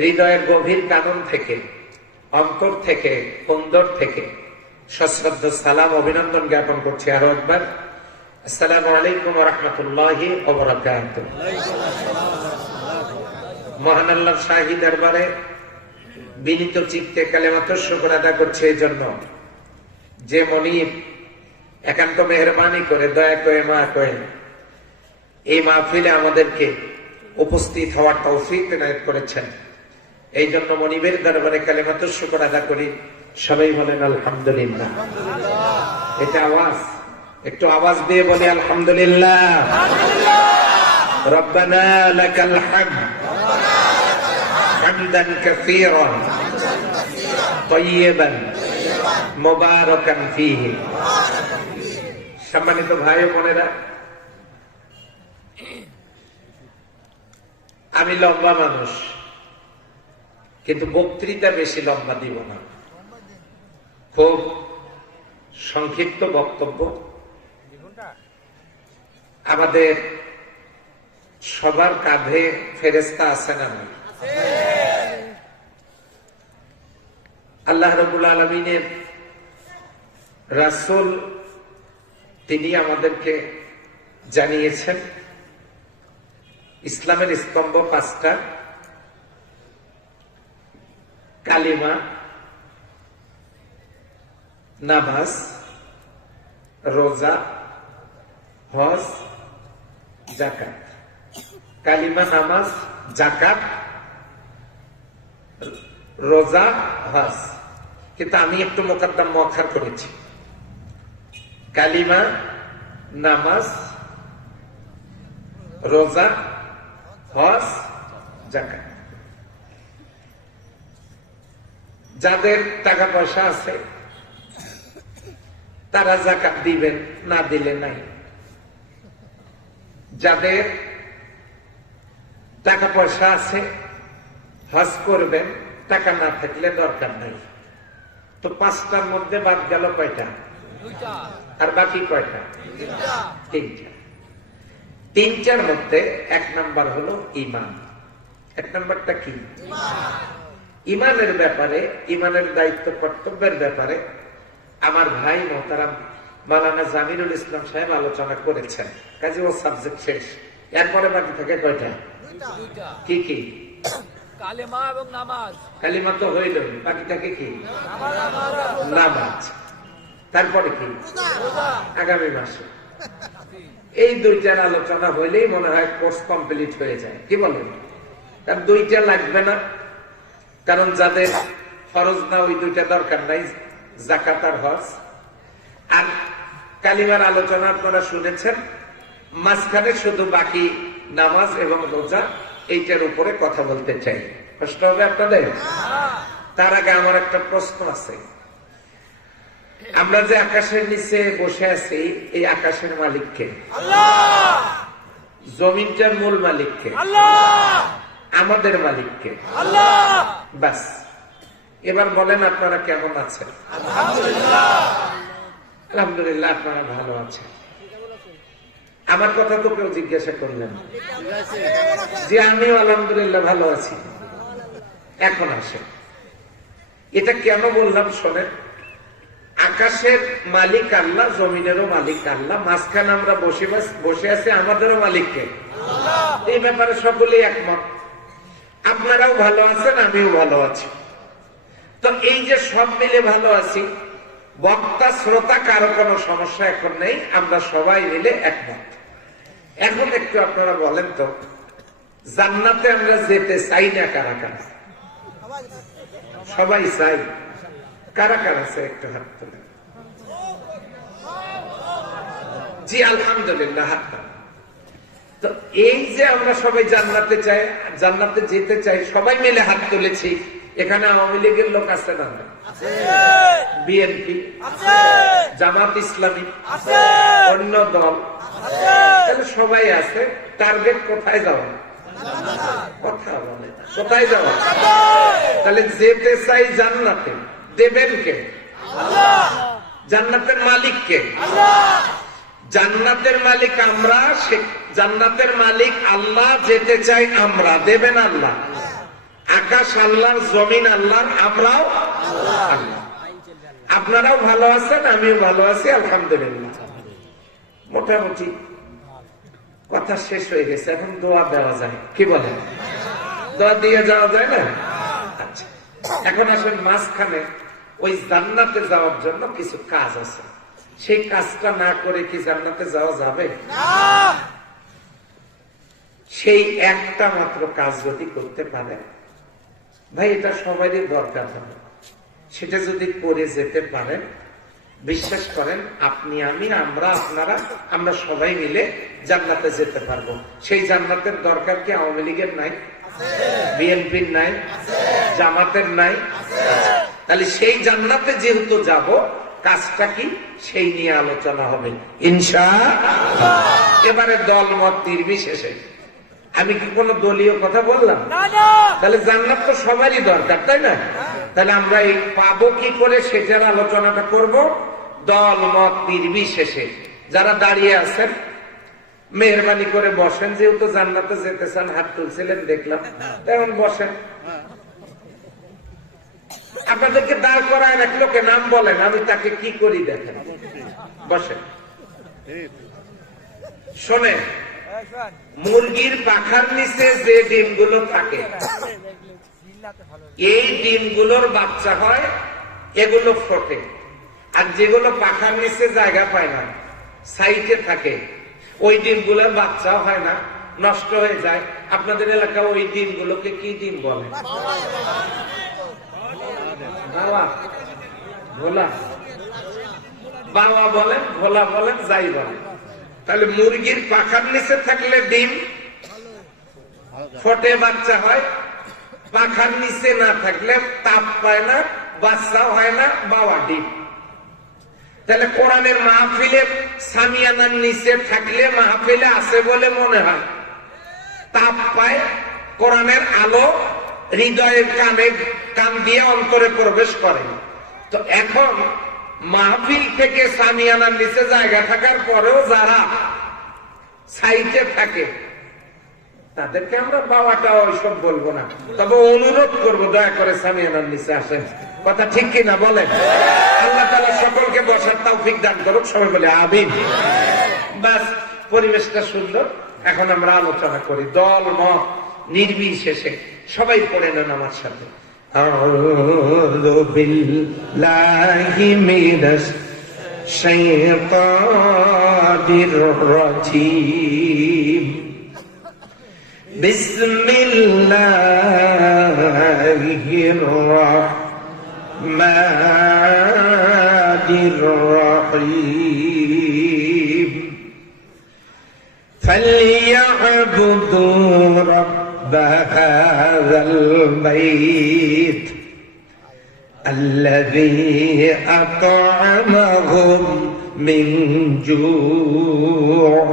হৃদয়ের গভীর কানন থেকে, অন্তর থেকে, সুন্দর থেকে সশ্রদ্ধ সালাম অভিনন্দন জ্ঞাপন করছি আরো একবার। আসসালামু আলাইকুম ওয়া রাহমাতুল্লাহি ওয়া বারাকাতুহু। মহান আল্লাহর শাহী দরবারে বিনীত চিত্তে কালেমাতুশ শুকর আদা করছে এই জন্য যে মনিব একান্ত মেহরবানি করে, দয়া করে, মায়া করে এই মাহফিলে আমাদেরকে উপস্থিত হওয়ার তৌফিক এনায়েত করেছেন। এই জন্য মনিবের দরবারে কালেমাতুশ শুকর আদা করি। সবাই বলেন আলহামদুলিল্লাহ। এটা আওয়াজ, একটু আওয়াজ দিয়ে বলি আলহামদুলিল্লাহ। রব্বানা লাকাল হামদ হামদান কাসীরান তাইয়িবান মুবারাকান ফীহি। সম্মানিত ভাই ও বোনেরা, আমি লম্বা মানুষ, কিন্তু বক্তৃতা বেশি লম্বা দিব না, খুব সংক্ষিপ্ত বক্তব্য। আমাদের সবার কাঁধে ফেরেশতা আছে না নাই? আল্লাহ রাব্বুল আলামিনের রাসূল তিনি আমাদেরকে জানিয়েছেন ইসলামের স্তম্ভ পাঁচটা: কালিমা, নামাজ, রোজা, হজ, যাকাত। কালিমা, নামাজ, যাকাত, রোজা, হজ। কিন্তু আমি একটু মোকদ্দম মুআখার করেছি। কালিমা, নামাজ, রোজা, হজ, যাকাত। যাদের টাকা পয়সা আছে তারা যাকাত দিবেন, না দিলে নাই। যাদের টাকা পয়সা আছে হজ করবেন, টাকা না থাকলে দরকার নাই। তো পাঁচটার মধ্যে বাদ গেল কয়টা? আর বাকি কয়টা? তিনটা। তিনটার মধ্যে এক নাম্বার হলো ঈমান। এক নাম্বারটা কি? ঈমানের ব্যাপারে, ঈমানের দায়িত্ব কর্তব্যের ব্যাপারে আমার ভাই মোহতারাম মাওলানা জামিরুল ইসলাম সাহেব আলোচনা করেছেন। কাজে ও সাবজেক্ট শেষ। এরপরে বাকি থাকে কয়টা? কি কি? কালিমা এবং নামাজ। কালিমা তো হইল, বাকি থাকে কি? নামাজ। তারপরে কি? আগামী মাসে এই দুইটার আলোচনা হইলেই মনে হয় কোর্স কমপ্লিট হয়ে যায়। কি বলেন? কারণ দুইটা লাগবে না, কারণ যাদের ফরজ না ওই দুইটা দরকার নাই, যাকাত আর হজ। আর কালিমার আলোচনা আপনারা শুনেছেন, মাঝখানে শুধু বাকি নামাজ এবং রোজা, এইটার উপরে কথা বলতে চাই। কষ্ট হবে আপনাদের? তার আগে আমার একটা প্রশ্ন আছে। আমরা যে আকাশের নিচে বসে আছি, এই আকাশের মালিককে? আল্লাহ। জমিনটার মূল মালিককে? আল্লাহ। আমাদের মালিককে? আল্লাহ। বাস, এবার বলেন আপনারা কেমন আছেন? আলহামদুলিল্লাহ। আলহামদুলিল্লাহ, আপনারা ভালো আছেন। আমার কথা তো কেউ জিজ্ঞাসা করলেন যে আমিও আলহামদুলিল্লাহ ভালো আছি। এখন আসে, এটা কেন বললাম শোনেন। আকাশের মালিক আল্লাহ, জমিনেরও মালিক আল্লাহ, মাঝখানে আমরা বসে আছি, আমাদেরও মালিককে। এই ব্যাপারে সকলেই একমত। আপনারাও ভালো আছেন, আমিও ভালো আছি। তো এই যে সব মিলে ভালো আছি, বক্তা শ্রোতা কারো কোনো সমস্যা এখন নেই, আমরা সবাই মিলে একমত। এখন একটু আপনারা বলেন তো, জান্নাতে আমরা যেতে চাই না কারা কারা? সবাই চাই। কারা কারা চাই একটু হাত তুলে? জি আলহামদুলিল্লাহ, হাত তুলে। তো এই যে আমরা সবাই জান্নাতে চাই, জান্নাতে যেতে চাই, সবাই মিলে হাত তুলেছি। এখানে আওয়ামী লীগের লোক আছে না? বিএনপি, জামাত ইসলামী, অন্য দল, তাহলে সবাই আছে। টার্গেট কোথায় যাওয়া? কথা বলে কোথায় যাওয়া? তাহলে যেতে চাই জান্নাতে, দেবেন কে? জান্নাতের মালিক কে? জান্নাতের মালিক আমরা, জান্নাতের মালিক আল্লাহ, যেতে চাই আমরা, দেবেন আল্লাহ। আকাশ আল্লাহর, জমিন আল্লাহর, আমরাও আল্লাহ। আপনারাও ভালো আছেন, আমিও ভালো আছি আলহামদুলিল্লাহ। মোটামুটি কথা শেষ হয়ে গেছে, এখন দোয়া দেওয়া যায়, কি বলেন? দোয়া দিয়ে যাওয়া যায় না? আচ্ছা, এখন আসলে মাঝখানে ওই জান্নাতে যাওয়ার জন্য কিছু কাজ আছে, সেই কাজটা না করে কি জান্নাতে যাওয়া যাবে? সেই একটা মাত্র কাজ যদি করতে পারে ভাই, এটা সবারই দরকার হবে। সেটা যদি করে যেতে পারেন, বিশ্বাস করেন আপনি, আমি, আমরা, আপনারা, আমরা সবাই মিলে জান্নাতে যেতে পারবো। সেই জান্নাতের দরকার কি আওয়ামী লীগের নাই, বিএনপির নাই, জামাতের নাই? তাহলে সেই জান্নাতে যেহেতু যাব, কাজটা কি সেই নিয়ে আলোচনা হবে ইনশাআল্লাহ। এবারে দল মত নির্বিশেষে, আমি কি কোনো দলীয় কথা বললাম? তাহলে জান্নাত তো সবারই দরকার, তাই না? তাহলে আমরা এই পাবো কি করে সেটার আলোচনাটা করব দল মত নির্বিশেষে। যারা দাঁড়িয়ে আছেন মেহরবানি করে বসেন, যেহেতু জান্নাতে যেতে চান, হাত তুলছিলেন দেখলাম, তেমন বসেন। আপনাদেরকে দাঁড় করায় এক লোকে নাম বলেন, আমি তাকে কি করি দেখেন। বসেন। শোনেন, মুরগির পাখার নিচে যে ডিমগুলো থাকে, এই ডিমগুলোর বাচ্চা হয়, এগুলো ফোটে। আর যেগুলো পাখার নিচে জায়গা পায় না, সাইডে থাকে, ওই ডিমগুলোর বাচ্চাও হয় না, নষ্ট হয়ে যায়। আপনাদের এলাকা ওই ডিমগুলোকে কি ডিম বলে? বাবা, ভোলা, বাবা বলেন, ভোলা বলেন, যাই বলেন। তাহলে মুরগির পাখার নিচে থাকলে ডিম ফোটে, বাচ্চা হয়। পাখার নিচে না থাকলে তাপ পায় না, বাচ্চাও হয় না, বাবা ডিম। তাহলে কোরআনের মাহফিলে সামিয়ানার নিচে থাকলে মাহফিলে আছে বলে মনে হয়, তাপ পায়, কোরআনের আলো হৃদয়ের কানে, কান দিয়ে অন্তরে প্রবেশ করে। তো এখন মাহফিল থেকে সামিয়ানার নিচে জায়গা থাকার পরেও যারা সাইটে থাকে, তাদেরকে আমরা বাবাটা ওইসব বলবো না, তবে অনুরোধ করবো দয়া করে সামিয়ানার নিচে আসেন। কথা ঠিক কিনা বলেন? আল্লাহ তাআলা সকলকে বসার তৌফিক দান করুক, সবাই বলে আমিন। বাস, পরিবেশটা সুন্দর। এখন আমরা আলোচনা করি দল মত নির্বিশেষে। সবাই পড়ে নেন আমার সাথে। আউযু বিল্লাহি মিনাশ শাইতানির রাজীম। বিসমিল্লাহির রাহমানির রাহিম। فليعبدوا رب هذا البيت الذي أطعمهم من جوع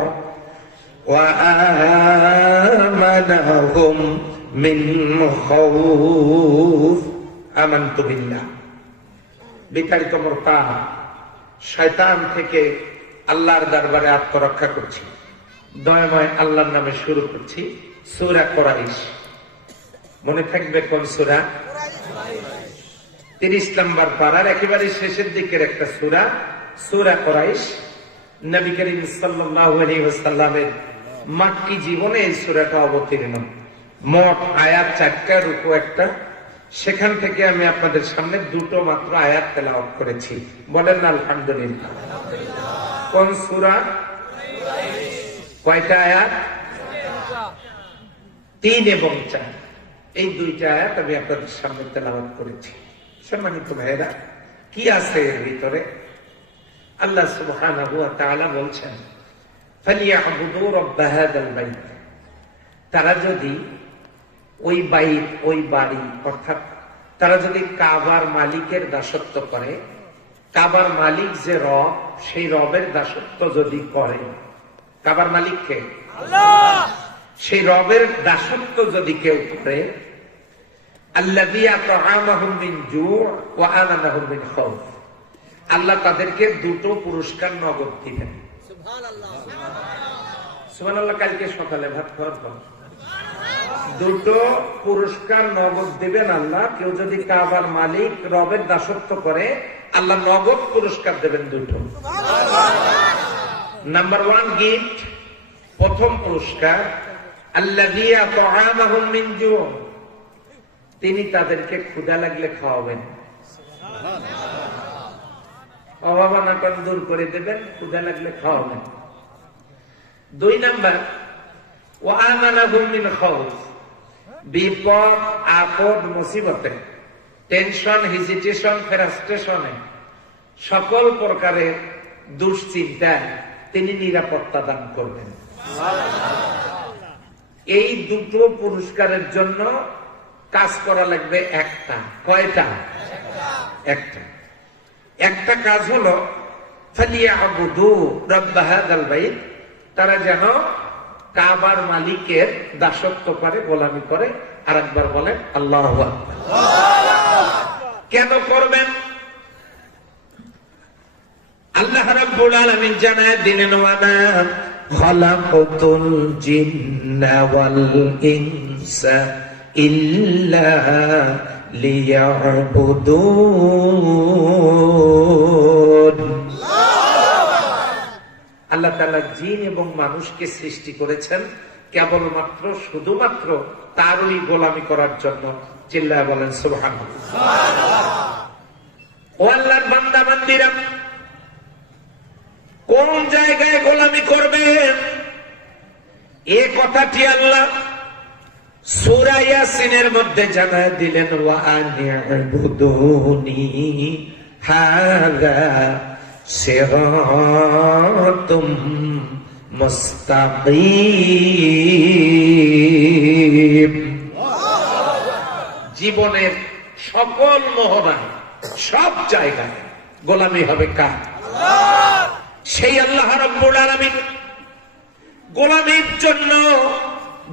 وآمنهم من خوف। آمنت بالله। বিতাড়িত মোরতাদ শয়তান থেকে আল্লাহর দরবারে আত্মরক্ষা করছি। দয়াময় আল্লাহর নামে শুরু করছি। সূরা কুরাইশ। মনে থাকবে কোন সূরা? 30 নম্বর পারার একেবারে শেষের দিকের একটা সূরা, সূরা কুরাইশ। নবী করিম সাল্লাল্লাহু আলাইহি ওয়াসাল্লামের মাক্কি জীবনে এই সূরাটা অবতীর্ণ। মোট আয়াত 4টা, রুকু 1টা। সেখান থেকে আমি আপনাদের সামনে 2টো মাত্র আয়াত তেলাওয়াত করেছি। বলেন না আলহামদুলিল্লাহ। কোন সূরা? কয়টা আয়াত? 3 এবং 4। এই 2টা আয়াত আমি আপনাদের সামনে তেলাওয়াত করেছি। সম্মানিত ভাইরা, কি আছে এর ভিতরে? আল্লাহ সুবহানাহু ওয়া তাআলা বলছেন, ফালিয়াবুদু রাব্ব হাযাল বাইত। তারা যদি ওই বাইত, ওই বাড়ি, অর্থাৎ তারা যদি কাবার মালিকের দাসত্ব করে, কাবার মালিক যে রব, সেই রবের দাসত্ব যদি করে, কাবার মালিককে আল্লাহ, সেই রবের দাসত্ব যদি কেউ করে, আল্লাযী আত'আমাহুম মিন জু' ওয়া আমানাহুম মিন খাউফ, আল্লাহ তাদেরকে 2টো পুরস্কার নগদ দিবেন। সুবহানাল্লাহ, সুবহানাল্লাহ। কালকে সকালে ভাত খাওয়ার পর দুটো পুরস্কার নগদ দিবেন আল্লাহ। কেউ যদি কাবার মালিক রবের দাসত্ব করে, আল্লাহ নগদ পুরস্কার দেবেন দুটো। নাম্বার 1 গিফট, প্রথম পুরস্কার, আল্লাযী আত'আমাহুম মিন জু', তিনি তাদেরকে ক্ষুধা লাগলে খাওয়াবেন। অভাব অনাটন দূর করে দেবেন, ক্ষুধা লাগলে খাওয়াবেন। 2 নাম্বার, ওয়া আমানাহুম মিন খাউফ, বিপদ আপদ মুসিবতে, টেনশন, হেজিটেশন, ফ্রাস্ট্রেশনে, সকল প্রকারের দুশ্চিন্তায় তিনি নিরাপত্তা দান করবেন। এই দুটো পুরস্কারের জন্য কাজ করা লাগবে একটা। কয়টা? একটা। একটা কাজ হলো ফালিয়াবুদু রাব্ব হাযাল বাইত, তারা যেন কাবার মালিকের দাসত্ব করে, গোলামি করে। আরেকবার বলেন আল্লাহু আকবার। কেন করবেন? আল্লাহ রাব্বুল আলামিন জানায় দিলেন, ওয়া মা খালাকাতুল জিন্না ওয়াল ইনসা ইল্লা লিয়াবুদুন। আল্লাহ তাআলা জিন এবং মানুষকে সৃষ্টি করেছেন কেবলমাত্র, শুধুমাত্র তারই গোলামি করার জন্য। চিল্লায় বলেন সুবহানাল্লাহ। ও আল্লাহর বান্দা বান্দীরা, কোন জায়গায় গোলামি করবেন এ কথাটি আল্লাহ সূরা ইয়াসিনের মধ্যে জানায় দিলেন, ওয়া আনি'বুদুনি হাযা সিরাতুম মুস্তাকিম। জীবনের সকল মহড়ায়, সব জায়গায় গোলামি হবে কার? সেই আল্লাহ রাব্বুল আলামিন গোলামির জন্য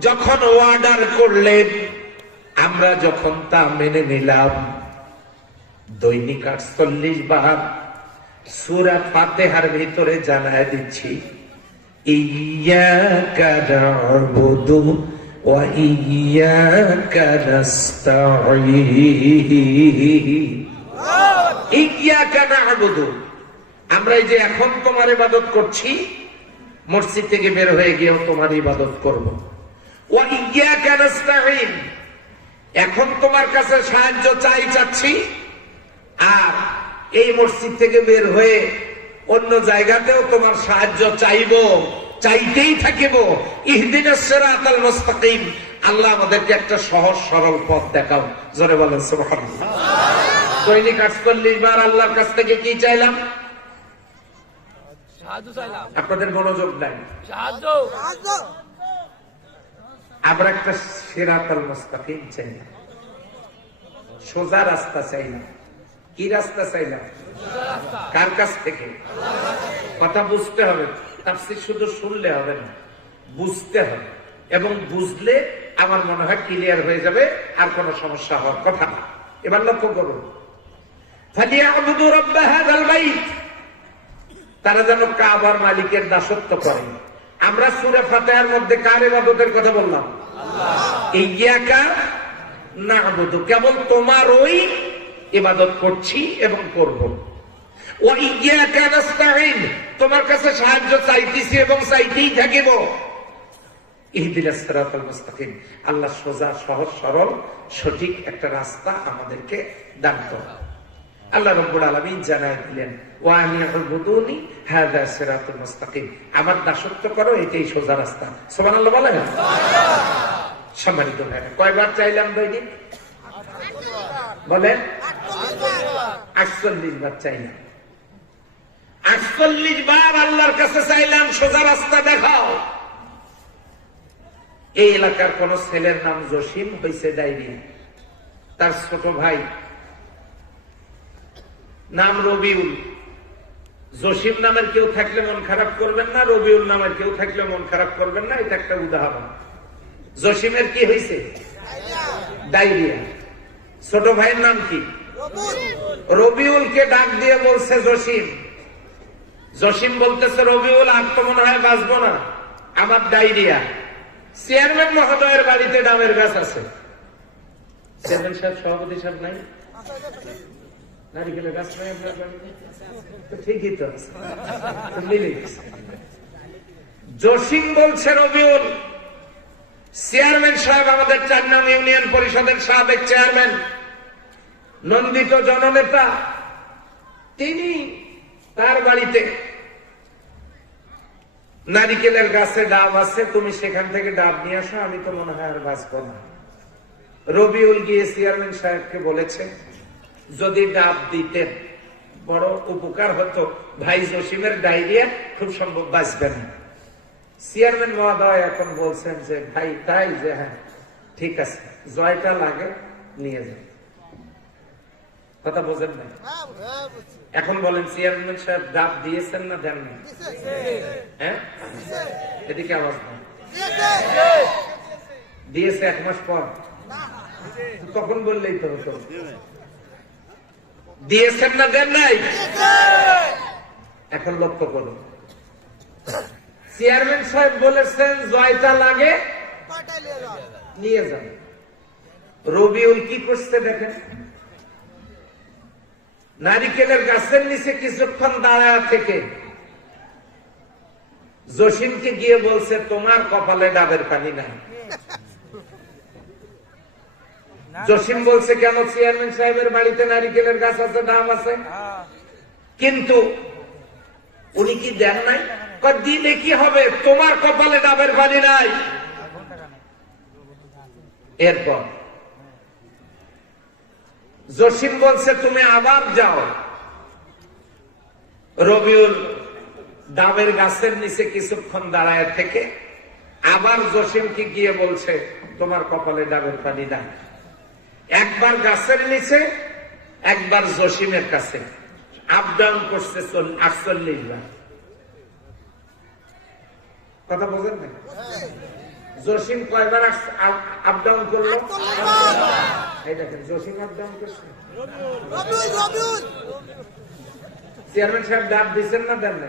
যখন অর্ডার করলেন, আমরা যখন তা মেনে নিলাম, দৈনিক 48 বার সূরা ফাতিহার ভিতরে জানায় দিচ্ছি, ইয়্যাকা না'বুদু ওয়া ইয়্যাকা নাস্তাঈন। ইয়্যাকা না'বুদু, আমরা এই যে এখন তোমার ইবাদত করছি, মসজিদ থেকে বের হয়ে গিয়েও তোমার ইবাদত করব। ওয়া ইয়্যাকা নাস্তাঈন, এখন তোমার কাছে সাহায্য চাচ্ছি, আর এই মসজিদ থেকে বের হয়ে অন্য জায়গাতেও তোমার সাহায্য চাইতেই থাকিব। ইহদিনাস সিরাতাল মুস্তাকিম, আল্লাহ আমাদেরকে একটা সহজ সরল পথ দেখাও। জোরে বলেন সুবহানাল্লাহ। দৈনিক 48 বার আল্লাহর কাছ থেকে কি চাইলাম? আপনাদের মনোযোগ নাই। আমরা একটা সিরাতাল মুস্তাকিম চাইলাম, সোজা রাস্তা চাইলাম। কি রাস্তা চাইলাম? কার কাছ থেকে? কথা বুঝতে হবে, তাফসীর শুধু শুনলে হবে না, বুঝতে হবে। এবং বুঝলে আমার মনে হয় ক্লিয়ার হয়ে যাবে, আর কোনো সমস্যা হওয়ার কথা না। এবার লক্ষ্য করুন, ফালিয়াবুদু রাব্ব হাযাল বাইত, তারা যেন কাবার মালিকের দাসত্ব করে। আমরা সূরা ফাতিহার মধ্যে কার ইবাদতের কথা বললাম? আল্লাহ। ইয়্যাকা না'বুদু, কেবল তোমারই ইবাদত করছি এবং করব। ওয়া ইয়্যাকা নাস্তাঈন, তোমার কাছে সাহায্য চাইতেছি এবং চাইতেই থাকিব। ইহদিনাস সিরাতাল মুস্তাকিম, আল্লাহ সোজা সহজ সরল সঠিক একটা রাস্তা আমাদেরকে দান করুন। আল্লাহ রাব্বুল আলামিন জানায় দিলেন, ওয়া আনি'বুদুনি হাযা সিরাতুল মুস্তাকিম, আমার দাসত্ব করো, এটাই সোজা রাস্তা। সুবহানাল্লাহ বলেন। সম্মানিত ভাইরা, কয়বার চাইলাম দৈনিক? বলেন 48 বার চাইলাম। 48 বার আল্লাহর কাছে চাইলাম, সোজা রাস্তা দেখাও। এই এলাকার কোন ছেলের নাম জসিম হয়েছে ডায়রিয়া, তার ছোট ভাই নাম রবিউল। জসিম নামের কেউ থাকলে মন খারাপ করবেন না, রবিউল নামের কেউ থাকলে মন খারাপ করবেন না, এটা একটা উদাহরণ। জসিমের কি হয়েছে? ডায়রিয়া। ছোট ভাইয়ের নাম কি? রবিউলকে ডাক দিয়ে বলছে জসিম। জসিম বলতেছে, রবিউল আর তো মনে হয় বাঁচবো না, আমার ডায়রিয়া। চেয়ারম্যান মহোদয়ের বাড়িতে ডাবের গাছ আছে। চেয়ারম্যান সাহেব, সভাপতি সাহেব নাই, নারিকেলের গাছ নাই আপনার বাড়িতে? তো ঠিকই তো আছে, তো মিলে গেছে। জসিম বলছে, রবিউল, চেয়ারম্যান সাহেব আমাদের 4 নং ইউনিয়ন পরিষদের সাবেক চেয়ারম্যান, নন্দিত জননেতা, তিনি তার বাড়িতে নারিকেলের গাছে ডাব আছে, তুমি সেখান থেকে ডাব নিয়ে আসো, আমি তো মনে হয় আর বাঁচবো না। রবিউল গিয়ে চেয়ারম্যান সাহেবকে বলেছে, যদি ডাব দিতেন বড় উপকার হতো, ভাই জসিমের ডায়রিয়া খুব সম্ভব বাঁচবে না। চেয়ারম্যান মহোদয় এখন বলছেন যে ভাই তাই, যে হ্যাঁ ঠিক আছে, জয়টা লাগে নিয়ে যান। কথা বোঝেন না? এখন বলেন, চেয়ারম্যান সাহেব ডাব দিয়েছেন না দেন না? হ্যাঁ, এদিকে আওয়াজ নেই। দিয়েছে 1 মাস পর, তখন বললেই তো হতো। দিয়েছেন না দেন নাই? এখন লক্ষ্য করুন, চেয়ারম্যান সাহেব বলেছেন জয়টা লাগে নিয়ে যান। রবিউল কি করছে দেখেন, নারিকেলের গাছের নিচে কিছুক্ষণ দাঁড়ায় থেকে জসিমকে গিয়ে বলছে, তোমার কপালে ডাবের পানি নাই। জসিম বলছে, কেন? চেয়ারম্যান সাহেবের বাড়িতে নারিকেলের গাছ আছে, ডাব আছে, কিন্তু উনি কি দেন নাই? দিলে কি হবে, তোমার কপালে ডাবের পানি নাই। এরপর জসিম বলছে, তুমি আবার যাও। রবিউল ডাবের গাছের নিচে কিছুক্ষণ দাঁড়ায় থেকে আবার জসিমকে গিয়ে বলছে, তোমার কপালে ডাবের পানি নাই। একবার গাছের নিচে, একবার জসিমের কাছে, আপ ডাউন করছে 48 বার। কথা বোঝেন না? জসিম কয়বার আপ ডাউন করলো? এই দেখেন, জসিম আপ ডাউন করছে। চেয়ারম্যান সাহেব ডাব দিচ্ছেন না দেন না?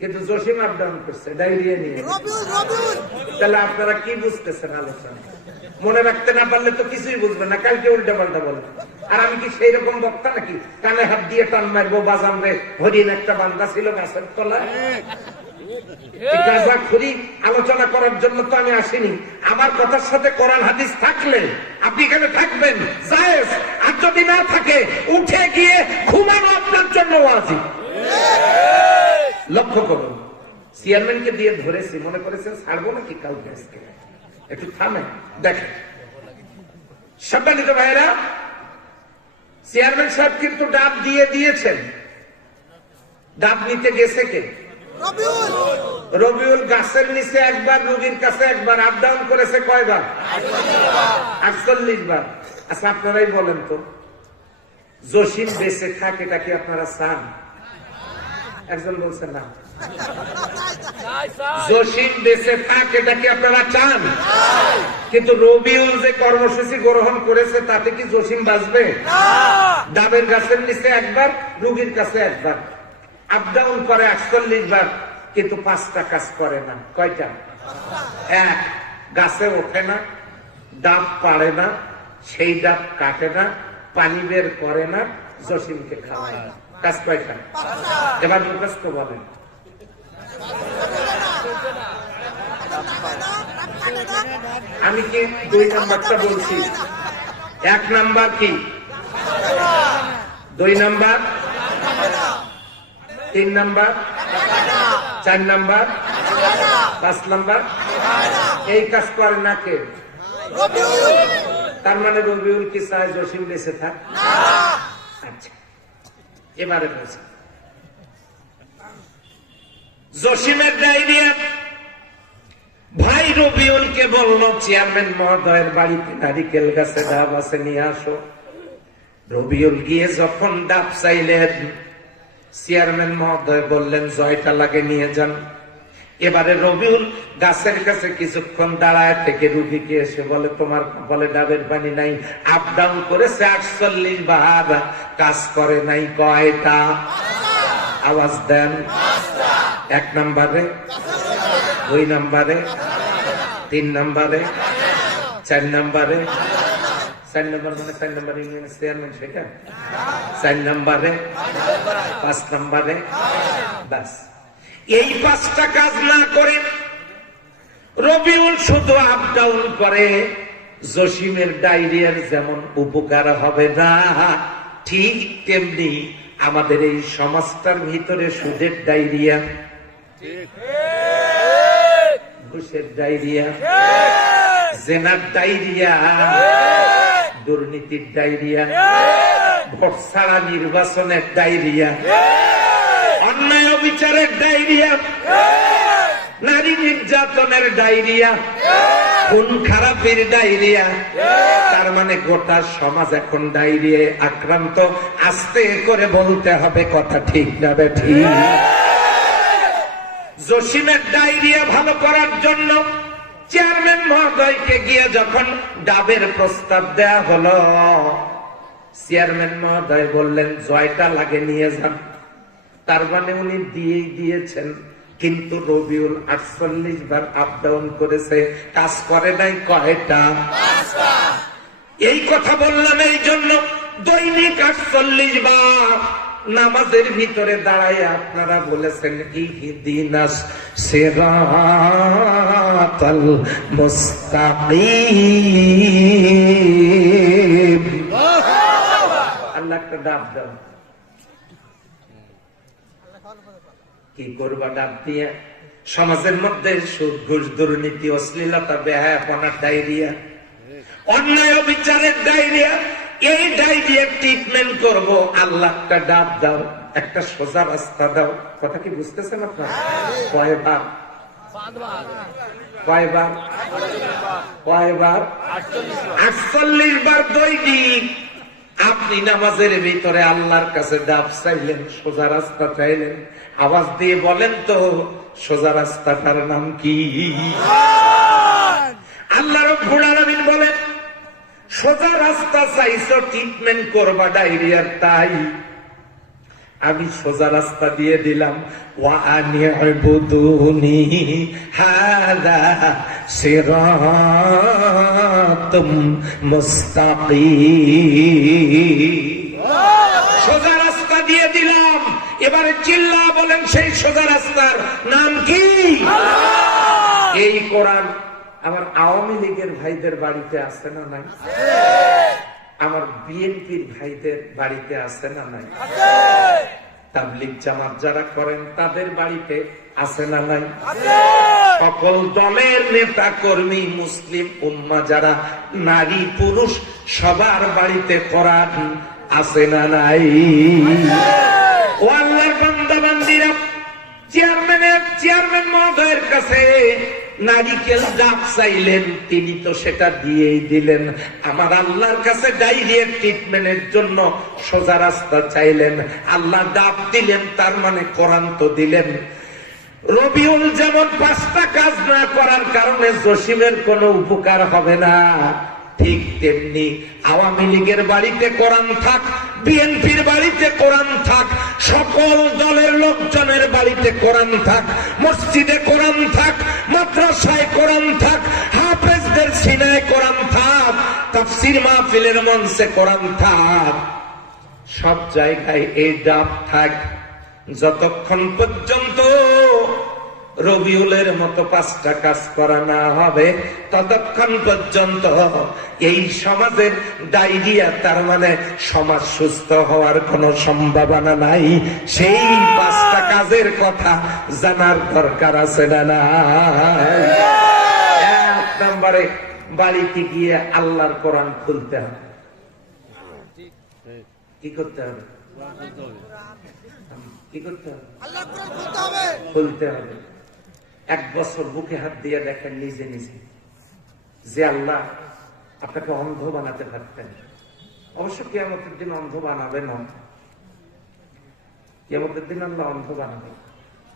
কিন্তু জসিম আপ ডাউন করছে ডায়রিয়া নিয়ে। তাহলে আপনারা কি বুঝতেছেন আলোচনা? মনে রাখতে না পারলে তো কিছুই বুঝবেন না, কালকে উল্টা পাল্টা বলবেন। আর আমি কি সেই রকম বক্তা নাকি, কানে হাত দিয়ে টান মারবো, বাজান রে হরিণ একটা বান্দা ছিল গাছের তলায়? আলোচনা করার জন্য তো আমি আসিনি। আমার কথার সাথে কোরআন হাদিস থাকলে আপনি এখানে থাকবেন, জায়েজ। আর যদি না থাকে, উঠে গিয়ে ঘুমানো আপনার জন্য ওয়াজিব। লক্ষ্য করুন, চেয়ারম্যানকে দিয়ে ধরেছি, মনে করেছেন ছাড়বো নাকি কাউকে? আজকে একটু থামেন, দেখেন। সম্মানিত ভাইরা, চেয়ারম্যান সাহেব কিন্তু ডাব দিয়ে দিয়েছেন। ডাব নিতে গেছে কে? রবিউল গাছের নিচে একবার, রোগীর কাছে একবার, আপ ডাউন করেছে কয়বার? 48 বার। আচ্ছা, আপনারাই বলেন তো, জসিম বেঁচে থাক, এটা কি আপনারা চান? একজন বলছে না। জসিম বেঁচে থাক, এটা কি আপনারা চান? কিন্তু রবিউল যে কর্মসূচি গ্রহণ করেছে, তাতে কি জসিম বাঁচবে? ডাবের গাছের নিচে একবার, রোগীর কাছে একবার, আপ ডাউন করে 48 বার, কিন্তু 5টা কাজ করে না। কয়টা? 1, গাছে ওঠে না, ডাব পাড়ে না, সেই ডাব কাটে না, পানি বের করে না, জসিমকে খাওয়ায় না। কাজ কয়টা? এবার মুখস্থ বলেন। আমি কি 2 নাম্বারটা বলছি? 1 নাম্বার কি? 2 নাম্বার, 3 নাম্বার, 4 নাম্বার, 5 নাম্বার। এই কাজ করে না কে? তার মানে রবিউল কি চায় জসিম বেঁচে থাক? আচ্ছা, এবারে বলছি, জসিমের ডায়রিয়া ভাই রবিউলকে বলল, চেয়ারম্যান মহোদয়ের বাড়িতে নারিকেল গাছে ডাব আছে, নিয়ে আসো। রবিউল গিয়ে যখন ডাব চাইলেন, চেয়ারম্যান মহোদয় বললেন, জয়টা লাগে নিয়ে যান। এবারে রবিউল গাছের কাছে কিছুক্ষণ দাঁড়ায় থেকে রুগীকে এসে বলে, তোমার কপালে ডাবের পানি নাই। আপ ডাউন করেছে 48 বার, কাজ করে নাই কয়টা? আওয়াজ দেন। 1 নাম্বারে, 2 নাম্বারে, 3 নম্বরে, 4 নম্বরে, 4 নম্বর মানে 4 নম্বর ইউনিয়নের চেয়ারম্যান সেটা, 4 নম্বরে, 5 নম্বরে, বাস। এই 5টা কাজ না করে রবিউল শুধু আপ ডাউন করে, জসিমের ডায়রিয়ার যেমন উপকার হবে না, ঠিক তেমনি আমাদের এই সমাজটার ভিতরে সুদের ডায়রিয়া, ঘুষের ডায়রিয়া, জেনার ডায়রিয়া, দুর্নীতির ডায়রিয়া, ভোট ছাড়া নির্বাচনের ডায়রিয়া, অন্যায় বিচারের ডায়রিয়া, নারী নির্যাতনের ডায়রিয়া, খুন খারাপের ডায়রিয়া। তার মানে গোটা সমাজ এখন ডায়রিয়ায় আক্রান্ত। আস্তে করে বলতে হবে কথা, ঠিক না ঠিক? জসিমের ডায়রিয়া ভালো করার জন্য চেয়ারম্যান মহোদয়কে গিয়ে যখন ডাবের প্রস্তাব দেয়া হলো, চেয়ারম্যান মহোদয় বললেন 6টা লাগে নিয়ে যান। তার মানে উনি দিয়েই দিয়েছেন, কিন্তু রবিউল 48 বার আপ ডাউন করেছে, কাজ করে নাই কয়টা? 5টা। এই কথা বললাম এই জন্য, দৈনিক 48 বার নামাজের ভিতরে দাঁড়ায় আপনারা বলেছেন ইহদিনাস সিরাতাল মুস্তাকিম। আল্লাহ একটা ডাব দাও। কি করবা ডাব দিয়ে? সমাজের মধ্যে সুদ ঘুষ দুর্নীতি অশ্লীলতা বেহায়াপনার ডায়রিয়া, অন্যায় বিচারের ডায়রিয়া। এই ডায়রিয়া ট্রিটমেন্ট করব, আল্লাহ একটা ডাব দাও, একটা সোজা রাস্তা দাও। কথা কি বুঝতেছেন আপনার? কয়বার? 48 বার দৈনিক আপনি নামাজের ভিতরে আল্লাহর কাছে ডাব চাইলেন, সোজা রাস্তা চাইলেন। আওয়াজ দিয়ে বলেন তো, সোজা রাস্তাটার নাম কি? আল্লাহ রাব্বুল আলামিন বলেন, সোজা রাস্তা চাইছো, ট্রিটমেন্ট করবা ডায়রিয়ার, তাই আমি সোজা রাস্তা দিয়ে দিলাম। ওয়া আনি'বুদুনি হাযা সিরাতুম মুস্তাকিম। সোজা রাস্তা দিয়ে দিলাম। এবারে চিল্লা বলেন, সেই সোজা রাস্তার নাম কি? এই কোরআন আমার আওয়ামী লীগের ভাইদের বাড়িতে আছে না নাই? আমার বিএনপির ভাইদের বাড়িতে আছে না নাই? তাবলীগ জামাত যারা করেন তাদের বাড়িতে আছে না নাই? সকল দলের নেতা কর্মী, মুসলিম উম্মাহ যারা নারী পুরুষ সবার বাড়িতে কোরআন আছে না নাই? ও আল্লাহর বান্দা বান্দীরা, চেয়ারম্যান মহোদয়ের কাছে নারিকেল ডাব চাইলেন, তিনি তো সেটা দিয়েই দিলেন। আমার আল্লাহর কাছে ডায়রিয়ার ট্রিটমেন্টের জন্য সোজা রাস্তা চাইলেন, আল্লাহ ডাব দিলেন, তার মানে কোরআন তো দিলেন। রবিউল যেমন 5টা কাজ না করার কারণে জসিমের কোনো উপকার হবে না, ঠিক তেমনি আওয়ামী লীগের বাড়িতে কোরআন থাক, বিএনপির বাড়িতে কোরআন থাক, সকল দলের লোকজনের বাড়িতে কোরআন থাক, মসজিদে কোরআন থাক, মাদ্রাসায় কোরআন থাক, হাফেজদের সিনায় কোরআন থাক, তাফসীর মাহফিলের মঞ্চে কোরআন থাক, সব জায়গায় এই ডাব থাক। যতক্ষণ পর্যন্ত রবিউলের মতো 5টা কাজ করা না হবে, ততক্ষণ পর্যন্ত এই সমাজের ডায়রিয়া, তার মানে সমাজ সুস্থ হওয়ার কোনো সম্ভাবনা নাই। সেই 5টা কাজের কথা জানার দরকার আছে না নাই? 1 নম্বরে বাড়িতে গিয়ে আল্লাহর কোরআন খুলতে হবে। কি করতে হবে? কি করতে হবে? খুলতে হবে। 1 বছর বুকে হাত দিয়ে দেখেন নিজে নিজে যে আল্লাহ আপনাকে অন্ধ বানাতে পারতেন। অবশ্য কিয়ামতের দিন অন্ধ বানাবে না, কিয়ামতের দিন আল্লাহ অন্ধ বানাবে।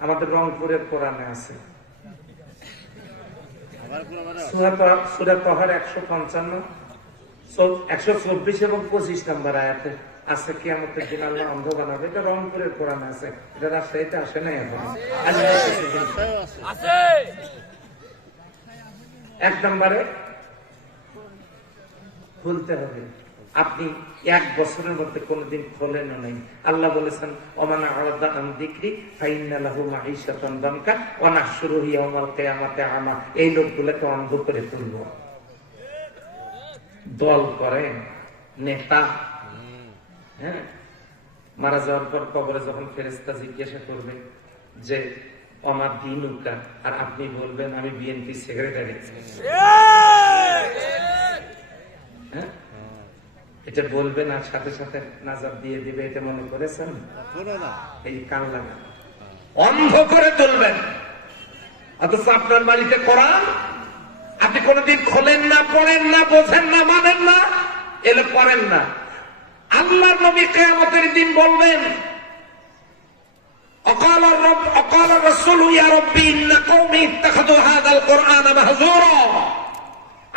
আমাদের রংপুরের কোরআনে আছে সূরা তাহার 155, 124 এবং 25 নম্বর আয়াতে আছে কিয়ামতের দিন আল্লাহ অন্ধ বানাবে। এটা রংপুরের কোরআন আছে, এটা রাজশাহীতে আসে নাই এখন। এক নম্বরে খুলতে হবে। আপনি 1 বছরের মধ্যে কোনদিন খোলেন নাই। আল্লাহ বলেছেন ওমানা আলাদা আন যিকরি ফাইন্না লাহু মাঈশাতান দানকা ওয়া নাহশুরুহু ইয়াওমাল কিয়ামাতি আমা। এই লোকগুলোকে অন্ধ করে তুলব। দল করে নেতা, হ্যাঁ, মারা যাওয়ার পর কবরে যখন ফেরেশতা জিজ্ঞাসা করবে যে আমার দিনুকা, আর আপনি বলবেন আমি বিএনপি সেক্রেটারি। হ্যাঁ, এটা বলবেন আর সাথে সাথে নাজাত দিয়ে দিবে, এটা মনে করেছেন? এই কান লাগা অন্ধ করে তুলবেন। অথচ আপনার বাড়িতে কোরআন আপনি কোনদিন খোলেন না, পড়েন না, বোঝেন না, মানেন না, এলে করেন না। আল্লাহর নবী কিয়ামতের দিন বলবেন অকাল রাসূল ইয়া রাব্বি ইন্না কওমি ইত্তাখাযু হাযাল কুরআনা মাহজুরা।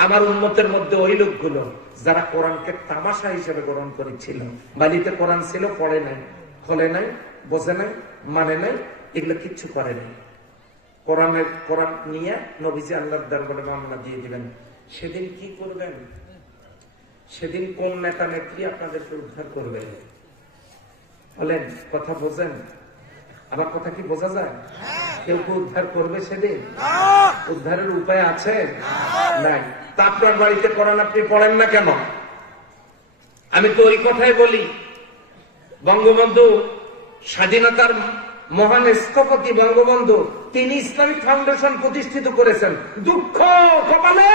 আমার উম্মতের মধ্যে ওই লোকগুলো যারা কোরআনকে তামাশা হিসেবে গ্রহণ করেছিল। বাড়িতে কোরআন ছিল, পড়ে নাই, খোলে নাই, বোঝে নাই, মানে নাই, এগুলো কিচ্ছু করে নাই। কোরআন নিয়ে নবীজি আল্লাহর দরবারে মামলা দিয়ে দিবেন। সেদিন কি করবেন? সেদিন কোন নেতা নেত্রী আপনাদেরকে উদ্ধার করবে? বলেন, কথা বোঝেন? আমার কথা কি বোঝা যায়? কেউ কেউ উদ্ধার করবে সেদিন? উদ্ধারের উপায় আছে? নাই। তা আপনার বাড়িতে কোরআন আপনি পড়েন না কেন? আমি তো ওই কথাই বলি, বঙ্গবন্ধু স্বাধীনতার মহান স্থপতি বঙ্গবন্ধু, তিনি ইসলামিক ফাউন্ডেশন প্রতিষ্ঠিত করেছেন। দুঃখ কপালে,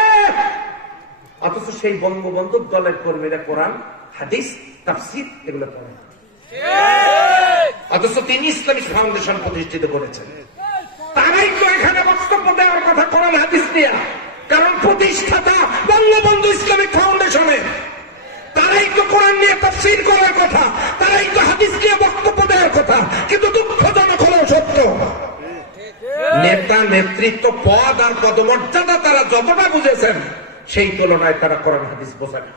অথচ সেই বঙ্গবন্ধুর দলের কর্মীরা কোরআন, হাদিস, তাফসীর এগুলো পড়েন। অথচ তিনি ইসলামিক ফাউন্ডেশন প্রতিষ্ঠিত করেছেন। তারাই তো এখানে বক্তব্য দেওয়ার কথা কোরআন হাদিস নিয়ে, কারণ প্রতিষ্ঠাতা বঙ্গবন্ধু ইসলামিক ফাউন্ডেশনের। তারাই তো কোরআন নিয়ে তাফসীর করার কথা, তারাই তো হাদিস নিয়ে বক্তব্য দেওয়ার কথা। কিন্তু দুঃখজনক হলেও সত্য, নেতা নেতৃত্ব পদ আর পদমর্যাদা তারা যতটা বুঝেছেন, সেই তুলনায় তারা কোরআন হাদিস বোঝে না।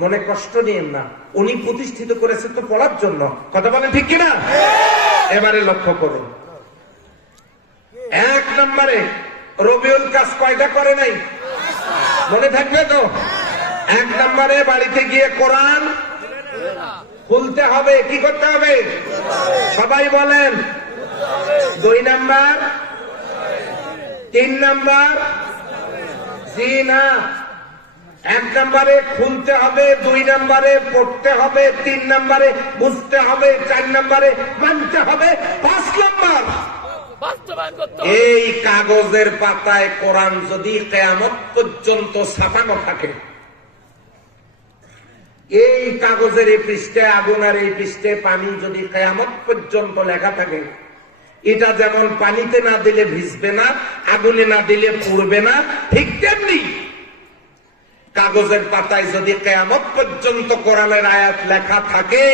মনে কষ্ট নিয়েন না, উনি প্রতিষ্ঠিত করেছেন তো পড়ার জন্য। কথা বলেন ঠিক কিনা? এবারে লক্ষ্য করুন, 1 নম্বরে রবিউল কাজ কয়টা করে নাই? মনে থাকবে তো? 1 নম্বরে বাড়িতে গিয়ে কোরআন খুলতে হবে। কি করতে হবে? সবাই বলেন। 2 নম্বর, 3 নম্বর, জি না। 1 নম্বরে খুলতে হবে, 2 নম্বরে পড়তে হবে, 3 নম্বরে বুঝতে হবে, 4 নম্বরে মানতে হবে, 5 নম্বর এই কাগজের পাতায় কোরআন যদি কিয়ামত পর্যন্ত ছাপানো থাকে, এই কাগজের এই পৃষ্ঠে আগুন আর এই পৃষ্ঠে পানি যদি কিয়ামত পর্যন্ত লেখা থাকে, এটা যেমন পানিতে না দিলে ভিজবে না, আগুনে না দিলে পুড়বে না, ঠিক তেমনি কাগজের পাতায় যদি কিয়ামত পর্যন্ত কোরআনের আয়াত লেখা থাকে,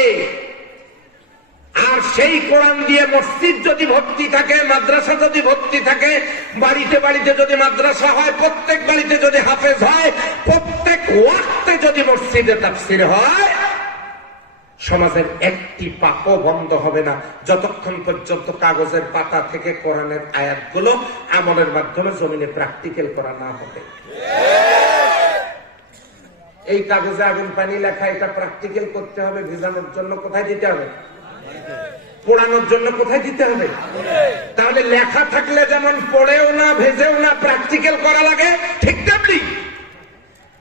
আর সেই কোরআন দিয়ে মসজিদ যদি ভর্তি থাকে, মাদ্রাসা যদি ভর্তি থাকে, বাড়িতে বাড়িতে যদি মাদ্রাসা হয়, প্রত্যেক বাড়িতে যদি হাফেজ হয়, প্রত্যেক ওয়াক্তে যদি মসজিদে তাফসীর হয়, সমাজের একটি পাপও বন্ধ হবে না যতক্ষণ পর্যন্ত কাগজের পাতা থেকে কোরআনের আয়াতগুলো আমলের মাধ্যমে জমিনে প্র্যাকটিক্যাল করা না হবে। এই কাগজে আগুন পানি লেখা, এটা প্র্যাকটিক্যাল করতে হবে। ভিজানোর জন্য কোথায় দিতে হবে? পোড়ানোর জন্য কোথায় দিতে হবে? তাহলে লেখা থাকলে যেমন পড়েও না, ভেজেও না, প্র্যাকটিক্যাল করা লাগে, ঠিক তেমনি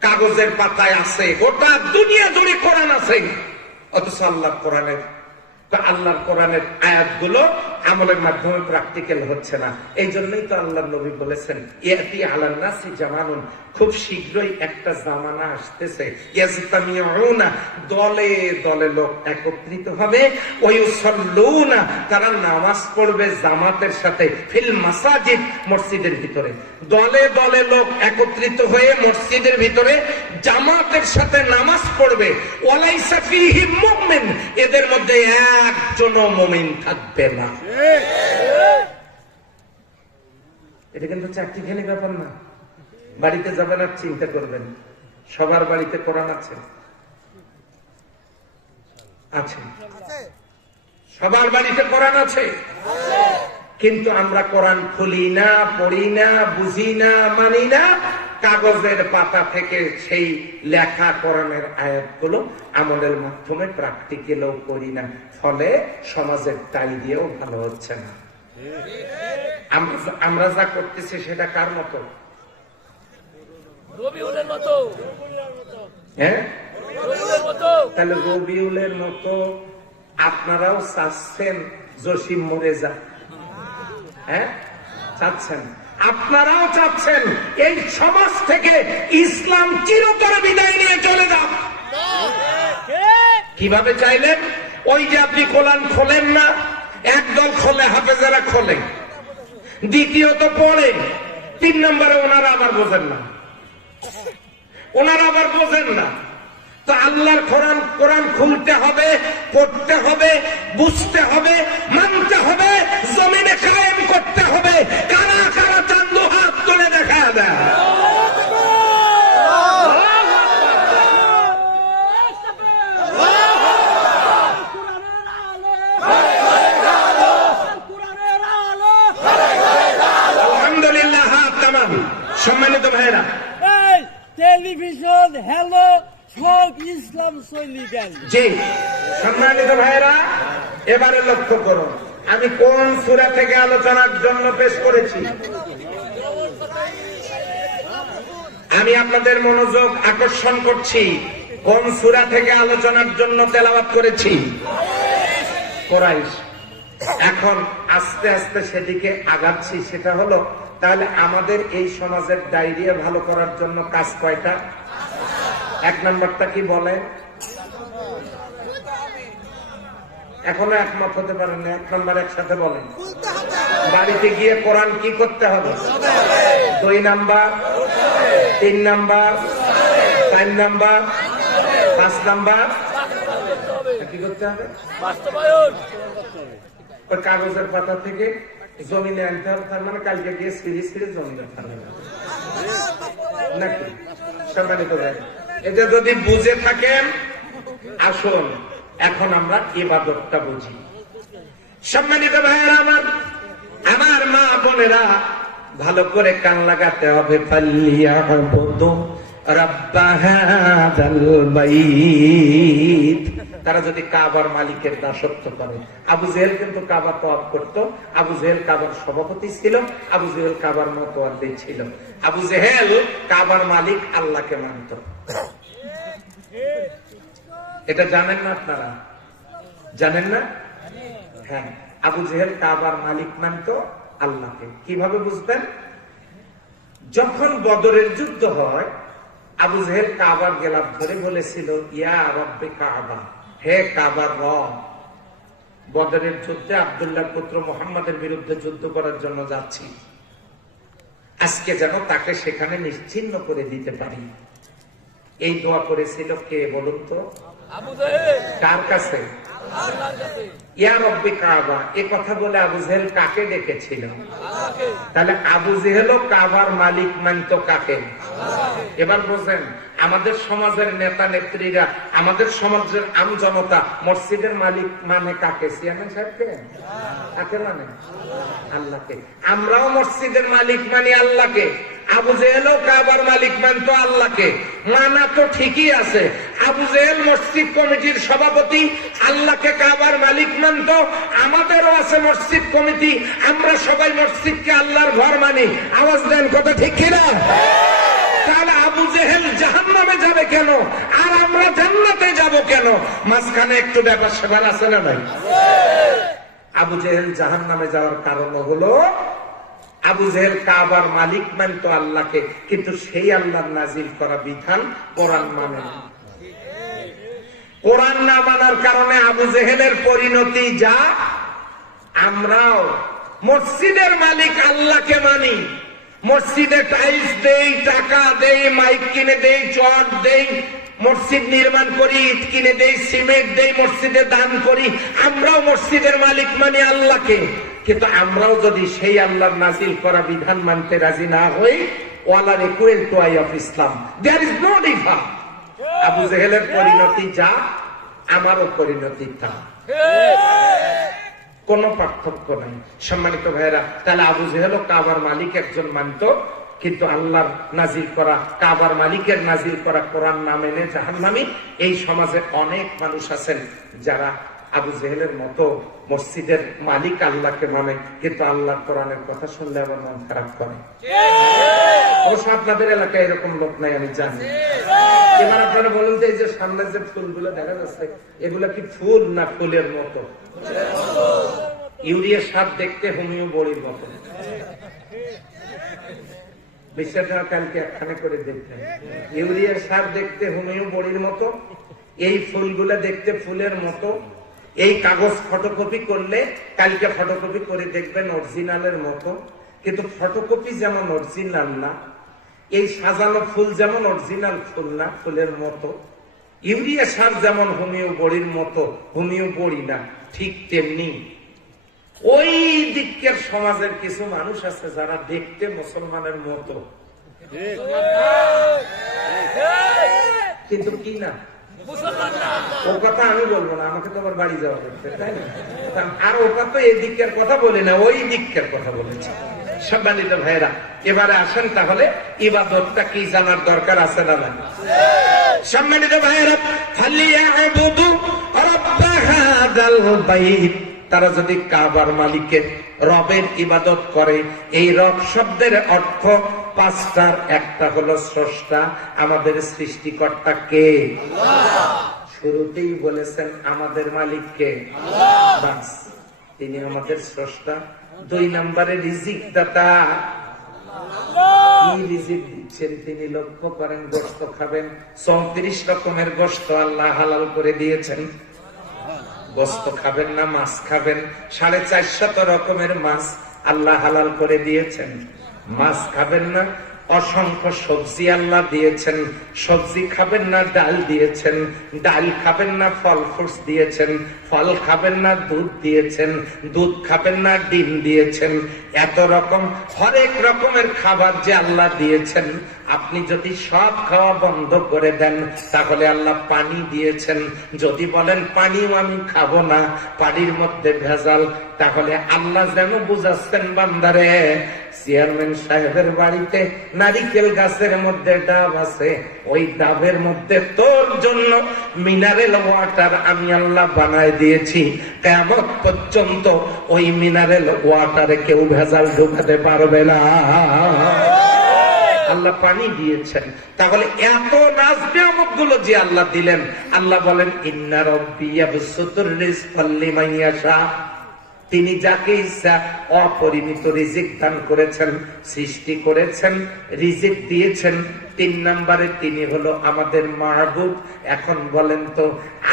কাগজের পাতায় আছে, গোটা দুনিয়া জুড়ে কোরআন আছে, অথচ আল্লাহর কোরআনের আয়াতগুলো আমলের মাধ্যমে প্র্যাকটিক্যাল হচ্ছে না। এই জন্যই তো আল্লাহর নবী বলেছেন, ইয়াতি আলান নাসি জামানুন, খুব শীঘ্রই একটা জামানা আসতেছে, ইয়াজতামিউনা, দলে দলে লোক একত্রিত হবে, ওয়ায়ুসাল্লুনা, তারা নামাজ পড়বে জামাতের সাথে, ফিল মাসাজিদ, মসজিদের ভিতরে। দলে দলে লোক একত্রিত হয়ে মসজিদের ভিতরে জামাতের সাথে নামাজ পড়বে। ওয়ালাইসা ফীহিম মুমিন, এদের মধ্যে একজনও মুমিন থাকবে না। এটা কিন্তু চাকরিখানি ব্যাপার না। বাড়িতে যাবেন আর চিন্তা করবেন, সবার বাড়িতে কোরআন আছে? আছে। সবার বাড়িতে কোরআন আছে? কিন্তু আমরা কোরআন খুলি না, পড়ি না, বুঝি না, মানি না। কাগজের পাতা থেকে সেই লেখা কোরআনের আয়াতগুলো আমলের মাধ্যমে প্র্যাকটিক্যালও করি না, ফলে সমাজের টাই দিয়েও ভালো হচ্ছে না। আমরা যা করতেছি সেটা কার মতো? রবিউলের মতো। হ্যাঁ, রবিউলের মতো। তাহলে রবিউলের মতো আপনারাও চাচ্ছেন জসিম মরে যা? হ্যাঁ, চাচ্ছেন। আপনারাও চাচ্ছেন এই সমাজ থেকে ইসলাম চিরতরে বিদায় নিয়ে চলে যাক। কিভাবে চাইলেন? ওই যে আপনি কোরআন খোলেন না, একদল খোলে, হাফেজারা খোলে, দ্বিতীয়ত পড়ে, 3 নম্বরে ওনারা আবার বোঝেন না, তো আল্লাহর কোরআন খুলতে হবে, পড়তে হবে, বুঝতে হবে, মানতে হবে, জমিনে কায়েম করতে হবে। কারা কারা চান্দু হাত তুলে দেখা দেয়। আলহামদুলিল্লাহ, হাত তামাম। সম্মানিত ভাইরা, টেলিভিশন হ্যালো সব ইসলাম শৈলী জ্ঞান। জি, সম্মানিত ভাইরা, এবারে লক্ষ্য করুন আমি কোন সূরা থেকে আলোচনার জন্য পেশ করেছি। আমি আপনাদের মনোযোগ আকর্ষণ করছি, কোন সূরা থেকে আলোচনার জন্য তেলাওয়াত করেছি? কুরাইশ। এখন আস্তে আস্তে সেদিকে আগাচ্ছি। সেটা হলো, তাহলে আমাদের এই সমাজের ডায়রিয়া ভালো করার জন্য কাজ কয়টা? 1 নম্বরটা কি বলে? এখনো একমত হতে পারেন না। 1 নম্বর একসাথে বলেন। বাড়িতে গিয়ে কোরআন কি করতে হবে? 2 নাম্বার, 3 নাম্বার, 4 নাম্বার, 5 নাম্বার কি করতে হবে? বাস্তবায়ন। ওই কাগজের পাতা থেকে জমিনে আনতে হবে, তার মানে কালকে গিয়ে সিঁড়ি জমিনে ফেলবে নাকি? সম্মানিত ভাই, এটা যদি বুঝে থাকেন, আসুন এখন আমরা ইবাদতটা বুঝি। সম্মানিত ভাইয়েরা, আমার মা বোনেরা, ভালো করে কান লাগাতে হবে। ফালিয়াবুদু রাব্ব হাযাল বাইত। তারা যদি কাবার মালিকের দাসত্ব করে। আবু জেহেল কিন্তু কাবা তওয়াফ করত। আবু জেহেল কাবার সভাপতি ছিল। আবু জেহেল কাবার মুতাওয়াল্লি ছিল। আবু জেহেল কাবার মালিক আল্লাহকে মানত। এটা জানেন না আপনারা? জানেন না? হ্যাঁ, আবু জেহেল কাবার মালিক মানত আল্লাহকে। কিভাবে বুঝবেন? যখন বদরের যুদ্ধ হয়, আবু জেহেল কাবার গেলাপ ধরে বলেছিল, ইয়া রব্বে কাবা, হে কাবার রব। বদরের যুদ্ধে আব্দুল্লাহর পুত্র মুহাম্মাদের বিরুদ্ধে যুদ্ধ করার জন্য যাচ্ছি, আজকে যেন তাকে সেখানে নিশ্চিহ্ন করে দিতে পারি। এই দোয়া করেছিল কে বলুন তো? আবু জেহেল। কার কাছে? আল্লাহর কাছে। ইয়া রব্বে কাবা, এ কথা বলে আবু জেহেল কাকে ডেকেছিল? আল্লাহকে। তাহলে আবু জেহেলও কাবার মালিক মানত কাকে? এবার বোঝেন, আমাদের সমাজের নেতা নেত্রীরা, আমাদের সমাজের আম জনতা মসজিদের মালিক মানে কাকে? চেয়ারম্যান সাহেবকে? কাকে মানে? আল্লাহকে। আমরাও মসজিদের মালিক মানি আল্লাহকে। আবু জেহেলও কাবার মালিক মানত আল্লাহকে। মানা তো ঠিকই আছে। আবু জেহেল মসজিদ কমিটির সভাপতি, আল্লাহকে কাবার মালিক মানত। আমাদেরও আছে মসজিদ কমিটি, আমরা সবাই মসজিদকে আল্লাহর ঘর মানি। আওয়াজ দেন, কথা ঠিক কিনা? তাহলে আবু জেহেল জাহান্নামে যাবে কেন, আর আমরা জান্নাতে যাব কেন? মাঝখানে একটু ব্যাপার সেবার আছে না নাই? আবু জেহেল জাহান্নামে যাওয়ার কারণ হলো, আবু জেহেল কাবার মালিক মানত আল্লাহকে, কিন্তু সেই আল্লাহর নাজিল করা বিধান কোরআন মানে না। কোরআন না মানার কারণে আবু জেহেলের পরিণতি যা, আমরাও মসজিদের মালিক আল্লাহকে মানি, মসজিদে টাইলস দেই, টাকা দেই, মাইক কিনে দেই, চট দেই, মসজিদ নির্মাণ করি, ইট কিনে দেই, সিমেন্ট দেই, মসজিদে দান করি। আমরাও মসজিদের মালিক মানি আল্লাহকে, কিন্তু আমরাও যদি সেই আল্লাহর নাজিল করা বিধান মানতে রাজি না হই, ওয়ালার ইকুয়াল টু আই of Islam, there is no difference. Abu জেহেলের পরিণতি যা, আমারও পরিণতি তা। কোনো পার্থক্য নাই। সম্মানিত ভাইয়েরা, তাহলে আবু জেহেল কাবার মালিক একজন মানত, কিন্তু আল্লাহর নাজিল করা, কাবার মালিকের নাজিল করা কোরআন না মেনে জাহান্নামী। এই সমাজে অনেক মানুষ আছেন যারা আবু জেহেলের মতো মসজিদের মালিক আল্লাহকে মানে, কিন্তু আল্লাহর কোরআনের কথা শুনলে আবার মন খারাপ করে। অবশ্য আপনাদের এলাকায় এরকম লোক নাই আমি জানি। এবার আপনারা বলুন যে এই যে সামনে যে ফুলগুলো দেখা যাচ্ছে, এগুলা কি ফুল না ফুলের মতো? ইউরিয়া সার দেখতে হোমিও বড়ির মতো। বিষয়টা কালকে একখানে করে দেখবেন, ইউরিয়া সার দেখতে হোমিও বড়ির মতো, এই ফুলগুলা দেখতে ফুলের মতো। এই কাগজ ফটোকপি করলে কালকে ফটোকপি করে দেখবেন অরিজিনালের মতো, কিন্তু ফটোকপি যেমন অরিজিনাল না, এই সাজানো ফুল যেমন অরিজিনাল ফুল না, ফুলের মতো। ইউরিয়া সার যেমন হোমিও বড়ির মতো, হোমিও বড়ি না, ঠিক তেমনি ওই দিকের সমাজের কিছু মানুষ আছে যারা দেখতে মুসলমানের মতো, কিন্তু কি না ও কথা আমি বলবো না, আমাকে তো আবার বাড়ি যাওয়া করতে, তাই না? আর ওটা তো এই দিকের কথা বলে না, ওই দিকের কথা বলেছে। সম্মানিত ভাইরা, এবারে আসেন তাহলে ইবাদতটা কি জানার দরকার আছে না না? সম্মানিত ভাইরা, ফালিয়াবুদু রাব্ব হাযাল বাইত, তারা যদি কাবার মালিকের রবের ইবাদত করে। এই রব শব্দের অর্থ পাঁচটার, একটা হলো স্রষ্টা, আমাদের সৃষ্টিকর্তা কে? শুরুতেই বলেছেন আমাদের মালিক কে? বাস, তিনি আমাদের স্রষ্টা। 2 নম্বরে রিজিক দাতা, কি রিজিক দিচ্ছেন তিনি লক্ষ্য করেন। গোশত খাবেন, 34 রকমের গোশত আল্লাহ হালাল করে দিয়েছেন। গোশত খাবেন না, মাছ খাবেন, 450 রকমের মাছ আল্লাহ হালাল করে দিয়েছেন। মাছ খাবেন না, অসংখ্য সবজি আল্লাহ দিয়েছেন। সবজি খাবেন না, ডাল দিয়েছেন। ডাল খাবেন না, ফল ফ্রুটস দিয়েছেন। ফল খাবেন না, দুধ দিয়েছেন। দুধ খাবেন না, ডিম দিয়েছেন। এত রকম হরেক রকমের খাবার যে আল্লাহ দিয়েছেন, আপনি যদি সব খাওয়া বন্ধ করে দেন তাহলে আল্লাহ পানি দিয়েছেন। যদি বলেন পানিও আমি খাবো না, পানির মধ্যে ভেজাল, তাহলে আল্লাহ যেন বুঝাচ্ছেন বান্দারে, চেয়ারম্যান সাহেবের বাড়িতে নারিকেল গাছের মধ্যে ডাব আছে, ওই ডাবের মধ্যে তোর জন্য মিনারেল ওয়াটার আমি আল্লাহ বানায় দিয়েছি। কিয়ামত পর্যন্ত ওই মিনারেল ওয়াটারে কেউ ভেজাল ঢোকাতে পারবে না। আল্লাহ পানি দিয়েছেন। তাহলে এত নাজ নিয়ামত গুলো যে আল্লাহ দিলেন, আল্লাহ বলেন ইন্না রাব্বি ইয়াবসুতুর রিজকা লিমান ইয়াশা, তিনি যাকে ইচ্ছা অপরিমিত রিজিক দান করেছেন, সৃষ্টি করেছেন, রিজিক দিয়েছেন। 3 নম্বরে তিনি হলো আমাদের মাহবুব। এখন বলেন তো,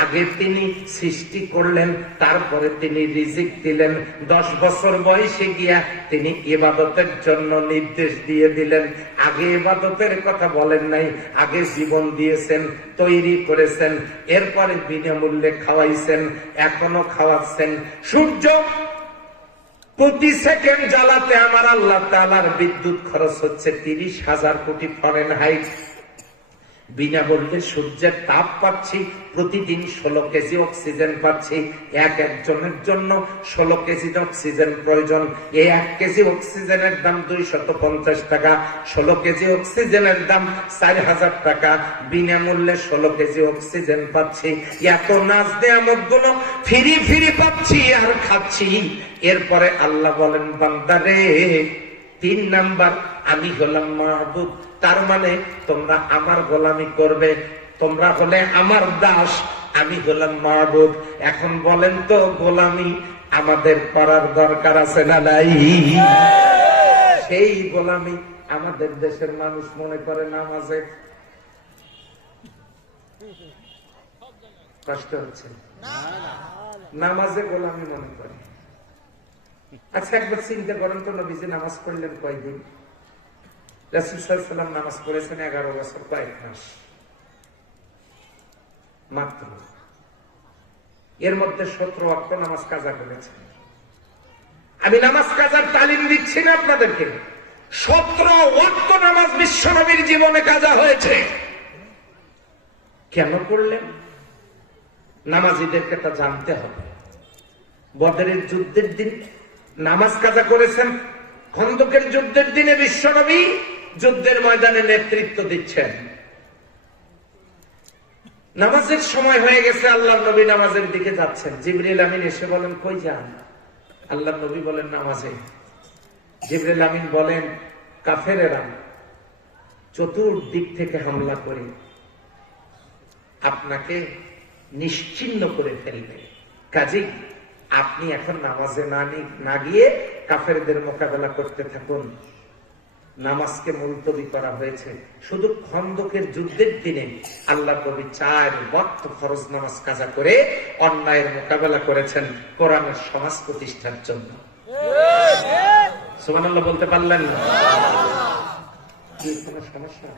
আগে তিনি সৃষ্টি করলেন, তারপরে তিনি রিজিক দিলেন। 10 বছর বয়সে গিয়া তিনি ইবাদতের জন্য নির্দেশ দিয়ে দিলেন। আগে ইবাদতের কথা বলেন নাই, আগে জীবন দিয়েছেন, তৈরি করেছেন, এরপরে বিনামূল্যে খাওয়াইছেন, এখনো খাওয়াচ্ছেন। সূর্য প্রতি সেকেন্ড জ্বালাতে আমার আল্লাহ তাআলার বিদ্যুৎ খরচ হচ্ছে 30,000 কোটি ফরেনহাইট। বিনামূল্যে সূর্যের তাপ পাচ্ছি, প্রতিদিন 16 কেজি অক্সিজেন পাচ্ছি। একজনের জন্য 16 কেজি অক্সিজেন প্রয়োজন। এই 1 কেজি অক্সিজেনের দাম 250 টাকা, 16 কেজি অক্সিজেনের দাম 4000 টাকা। বিনামূল্যে 16 কেজি অক্সিজেন পাচ্ছি। এত নাজ নিয়ামত গুলো ফিরি ফিরি পাচ্ছি আর খাচ্ছি। এরপরে আল্লাহ বলেন বান্দারে, 3 নাম্বার, আমি হলাম মাহবুব। তার মানে তোমরা আমার গোলামি করবে, তোমরা হলে আমার দাস, আমি হলাম মাহবুব। এখন বলেন তো, গোলামি আমাদের করার দরকার আছে না নাই? সেই গোলামি আমাদের দেশের মানুষ মনে করে নামাজে কষ্ট হচ্ছে, নামাজে গোলামি মনে করে। আচ্ছা, একবার চিন্তা করেন তো, নবীজি নামাজ পড়লেন কয়দিন? রাসূল সাল্লাল্লাহু আলাইহি ওয়াসাল্লাম নামাজ পড়েছেন 11 বছর কয়েক মাস মাত্র। এর মধ্যে 17 ওয়াক্ত নামাজ কাজা করেছেন। আমি নামাজ কাজার তালিম দিচ্ছি না আপনাদেরকে, 17 ওয়াক্ত নামাজ বিশ্বনবীর জীবনে কাজা হয়েছে। কেন পড়লেন? নামাজীদেরকে তা জানতে হবে। বদরের যুদ্ধের দিন নামাজ কাজা করেছেন, খন্দকের যুদ্ধের দিনে বিশ্বনবী যুদ্ধের ময়দানে নেতৃত্ব দিচ্ছেন। নামাজের সময় হয়ে গেছে, আল্লাহ নবী নামাজের দিকে যাচ্ছেন। জিবরিল আমিন এসে বলেন, কই যান? আল্লাহ নবী বলেন, নামাজে। জিবরিল আমিন বলেন, কাফেরেরা চতুর্দিক থেকে হামলা করে আপনাকে নিশ্চিহ্ন করে ফেলবে, কাজেই আপনি এখন নামাজে না গিয়ে কাফেরদের মোকাবেলা করতে থাকুন। নামাজকে মুলতবি করা হয়েছে। শুধু খন্দকের যুদ্ধের দিনে আল্লাহ নবী 4 ওয়াক্ত ফরজ নামাজ কাজা করে অন্যায়ের মোকাবেলা করেছেন কোরআনের সমাজ প্রতিষ্ঠার জন্য। সুবহানাল্লাহ বলতে পারলেন না? কি কোনো সমস্যা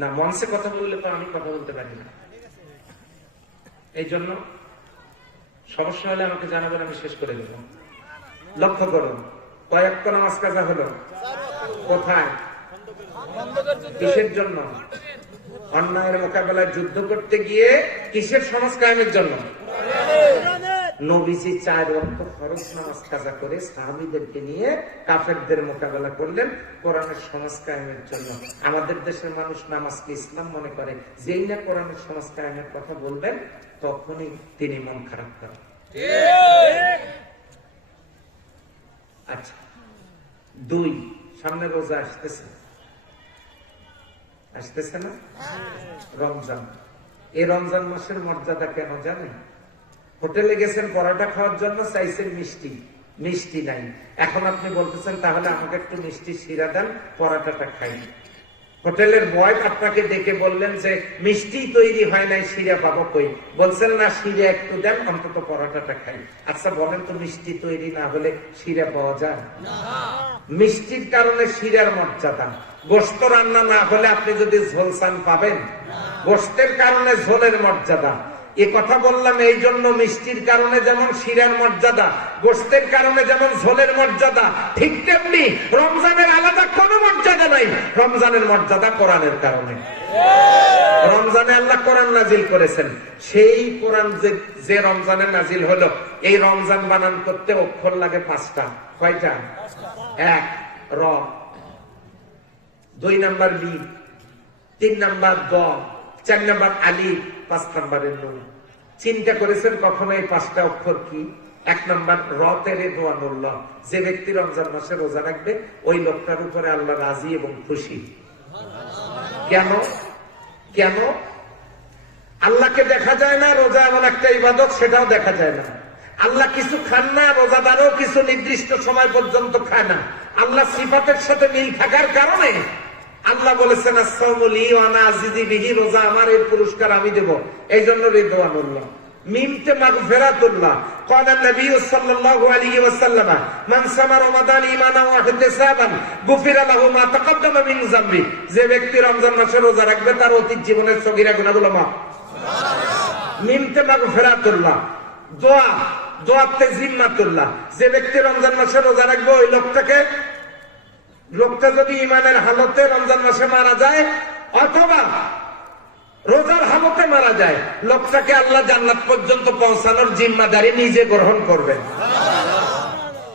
না? মঞ্চে কথা বললে তো আমি কথা বলতে পারি না, এই জন্য সমস্যা হলে আমাকে জানাবেন, আমি শেষ করে দেব। লক্ষ্য করুন, কয়েকটা নামাজ কাজা হলো কোথায়? কিসের জন্য? অন্যায়ের মোকাবেলায় যুদ্ধ করতে গিয়ে। কিসের সমাজ কায়েমের জন্য? নবীজি 4 ওয়াক্ত ফরজ নামাজ কাজা করে সাহাবীদেরকে নিয়ে কাফেরদের মোকাবেলা করলেন কোরআনের সমাজ কায়েমের জন্য। আমাদের দেশের মানুষ নামাজকে ইসলাম মনে করে, যেই না কোরআনের সমাজ কায়েমের কথা বলবেন তখনই তিনি মন খারাপ করেন। আচ্ছা, 2, সামনে রোজা আসতেছে না? রমজান। এই রমজান মাসের মর্যাদা কেন জানেন? হোটেলে গেছেন পরোটা খাওয়ার জন্য, চাইছেন মিষ্টি, মিষ্টি নাই। এখন আপনি বলতেছেন তাহলে আমাকে একটু মিষ্টি শিরা দেন, পরোটাটা খাই। হোটেলের বয় আপনাকে ডেকে বললেন যে মিষ্টি তৈরি হয় নাই, শিরা পাবো কই? বলছেন না, শিরা একটু দেন, অন্তত পরোটাটা খাই। আচ্ছা বলেন তো, মিষ্টি তৈরি না হলে শিরা পাওয়া যায়? মিষ্টির কারণে শিরার মর্যাদা। গোশত রান্না না হলে আপনি যদি ঝোল চান পাবেন? গোশতের কারণে ঝোলের মর্যাদা। এ কথা বললাম এই জন্য, মিষ্টির কারণে যেমন শিরার মর্যাদা, গোশতের কারণে যেমন ঝোলের মর্যাদা, ঠিক তেমনি রমজানের আলাদা কোনো মর্যাদা নাই। রমজানের মর্যাদা কোরআনের কারণে। রমজানে আল্লাহ কোরআন নাজিল করেছেন, সেই কোরআন যে রমজানে নাজিল হলো, এই রমজান বানান করতে অক্ষর লাগে 5টা। কয়টা? 1 র, 2 নাম্বার বি, 3 নাম্বার দ, 4 নাম্বার আলিফ, 5 নাম্বারের নুন। চিন্তা করেছেন কখনো এই 5টা অক্ষর কি? 1 নাম্বার রতে রেদওয়ানুল্লাহ, যে ব্যক্তি রমজান মাসে রোজা রাখবে ওই লোকটার উপরে আল্লাহ রাজি এবং খুশি। কেন? কেন? আল্লাহকে দেখা যায় না, রোজা এমন একটা ইবাদত, সেটাও দেখা যায় না। আল্লাহ কিছু খান না, রোজাদারও কিছু নির্দিষ্ট সময় পর্যন্ত খায় না। আল্লাহ সিফাতের সাথে মিল থাকার কারণে আল্লাহ বলেছেন, রোজা আমার, এর পুরস্কার আমি দেব। এই জন্য রিদওয়ানুল্লাহ। মিমতে মাগফিরাতুল্লাহ। قال النبي صلى الله عليه وسلم من صام رمضان ايمانا واحتسابا غفر له ما تقدم من ذنبه। যে ব্যক্তি রমজান মাসে রোজা রাখবে তার অতীত জীবনের সগীরা গুনাহগুলো মাফ। মিমতে মাগফিরাতুল্লাহ। দোয়া, দোয়াতে জিম্মাতুল্লাহ। যে ব্যক্তি রমজান মাসে রোজা রাখবে ওই লোকটা যদি ইমানের হালতে রমজান মাসে মারা যায় অথবা রোজার হালতে মারা যায়, লোকটাকে আল্লাহ জান্নাত পর্যন্ত পৌঁছানোর জিম্মাদারি নিজে গ্রহণ করবেন।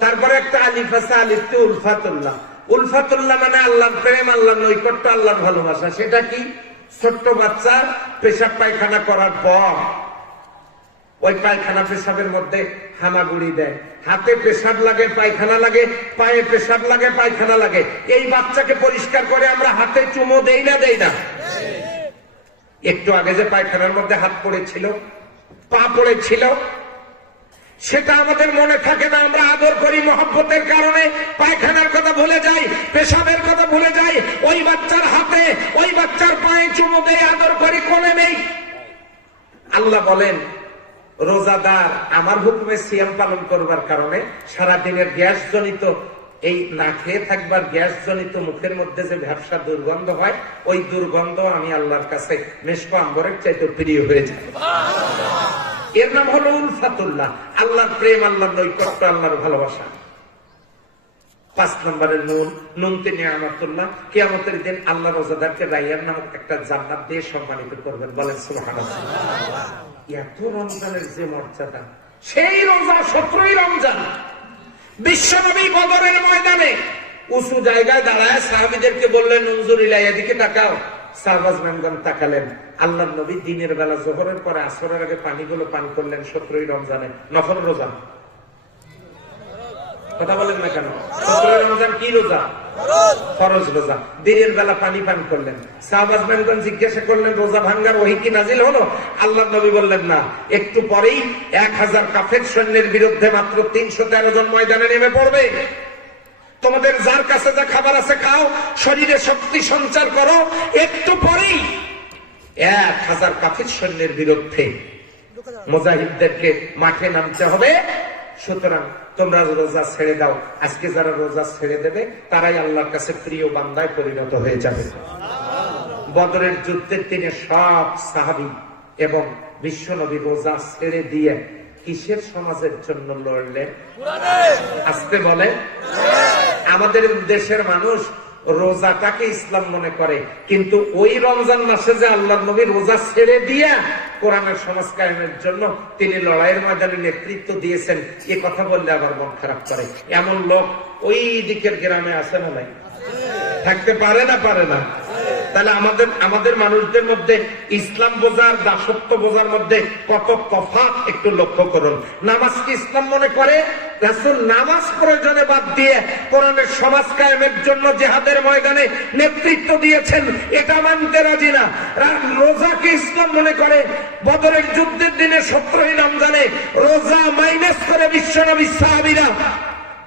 তারপরে একটা আলিফ আছে, আলিফতে উলফাতুল্লাহ। উলফাতুল্লাহ মানে আল্লাহর প্রেম, আল্লাহর নৈকট্য, আল্লাহর ভালোবাসা। সেটা কি? ছোট্ট বাচ্চা পেশাব পায়খানা করার পর ওই পায়খানা পেশাবের মধ্যে হামাগুড়ি দেয়, হাতে পেশাব লাগে, পায়খানা লাগে, পায়ে পেশাব লাগে, পায়খানা লাগে। এই বাচ্চাকে পরিষ্কার করে আমরা হাতে চুমো দেই না? দেই না? একটু আগে যে পায়খানার মধ্যে হাত পড়েছিল, পা পড়েছিল, সেটা আমাদের মনে থাকে না। আমরা আদর করি, মহব্বতের কারণে পায়খানার কথা ভুলে যাই, পেশাবের কথা ভুলে যাই। ওই বাচ্চার হাতে, ওই বাচ্চার পায়ে চুমো দেই, আদর করি, কোলে নেই। আল্লাহ বলেন, রোজাদার আমার হুকুমে সিয়াম পালন করবার কারণে সারাদিনের গ্যাস জনিত, এই না খেয়ে থাকবার গ্যাস জনিত মুখের মধ্যে যে ভ্যাপসা দুর্গন্ধ হয়, ওই দুর্গন্ধ আমি আল্লাহর কাছে মেশক আম্বরের চাইতে প্রিয় হয়ে যায়। এর নাম হলো উলফাতুল্লাহ, আল্লাহর প্রেম, আল্লাহর নৈকট্য, আল্লাহর ভালোবাসা। 5 নম্বরে নুন, নুনতে নিয়ামতুল্লাহ। কিয়ামতের দিন আল্লাহ রোজাদারকে রাইয়ান নামক একটা জান্নাত দিয়ে সম্মানিত করবেন, বলেন সুবহানাল্লাহ। এত রমজানের যে মর্যাদা, সেই রোজা 17ই রমজান বিশ্বনবী বদরের ময়দানে উঁচু জায়গায় দাঁড়ায় সাহাবীদেরকে বললেন, উনজুরিলা, এদিকে তাকাও। সাহাবাজগণ তাকালেন। আল্লাহর নবী দিনের বেলা জোহরের পরে আসরের আগে পানিগুলো পান করলেন 17ই রমজানে। নফল রোজা, কথা বলেন না কেন? 17ই রমজান কি রোজা? ফরজ রোজা। দিনের বেলা পানি পান করলেন। সাহাবাজগণ জিজ্ঞাসা করলেন, রোজা ভাঙ্গার ওহী কি নাজিল হলো? আল্লাহর নবী বললেন, না। একটু পরেই 1000 কাফের সৈন্যের বিরুদ্ধে মাত্র 313 জন ময়দানে নেমে পড়বে। তোমাদের যার কাছে যা খাবার আছে খাও, শরীরে শক্তি সঞ্চার করো। একটু পরেই 1000 কাফের সৈন্যের বিরুদ্ধে মুজাহিদদেরকে মাঠে নামতে হবে। সুতরাং তোমরা রোজা ছেড়ে দাও। আজকে যারা রোজা ছেড়ে দেবে তারাই আল্লাহর কাছে প্রিয় বান্দায় পরিণত হয়ে যাবে। বদরের যুদ্ধের দিনে সব সাহাবী এবং বিশ্বনবী রোজা ছেড়ে দিয়ে কিসের সমাজের জন্য লড়লেন? আসতে বলে। আমাদের দেশের মানুষ রোজাটাকে ইসলাম মনে করে, কিন্তু ওই রমজান মাসে যে আল্লাহর নবী রোজা ছেড়ে দিয়ে কোরআনের সমাজ কায়েমের জন্য তিনি লড়াইয়ের ময়দানে নেতৃত্ব দিয়েছেন, এ কথা বললে আবার মন খারাপ করে। এমন লোক ওই দিকের গ্রামে আছে না নাই? থাকতে পারে না? পারে না? তাহলে আমাদের মানুষদের মধ্যে ইসলাম বোঝার, দাসত্ব বোঝার মধ্যে কত তফাৎ একটু লক্ষ্য করুন। নামাজকে ইসলাম মনে করে, রাসূল নামাজ প্রয়োজনে বাদ দিয়ে কোরআনের সমাজ কায়েমের জন্য জিহাদের ময়দানে নেতৃত্ব দিয়েছেন, এটা মানতে রাজি না। রোজাকে ইসলাম মনে করে, বদরের যুদ্ধের দিনে 17ই রমজানে রোজা মাইনাস করে বিশ্বনবী সাহাবীরা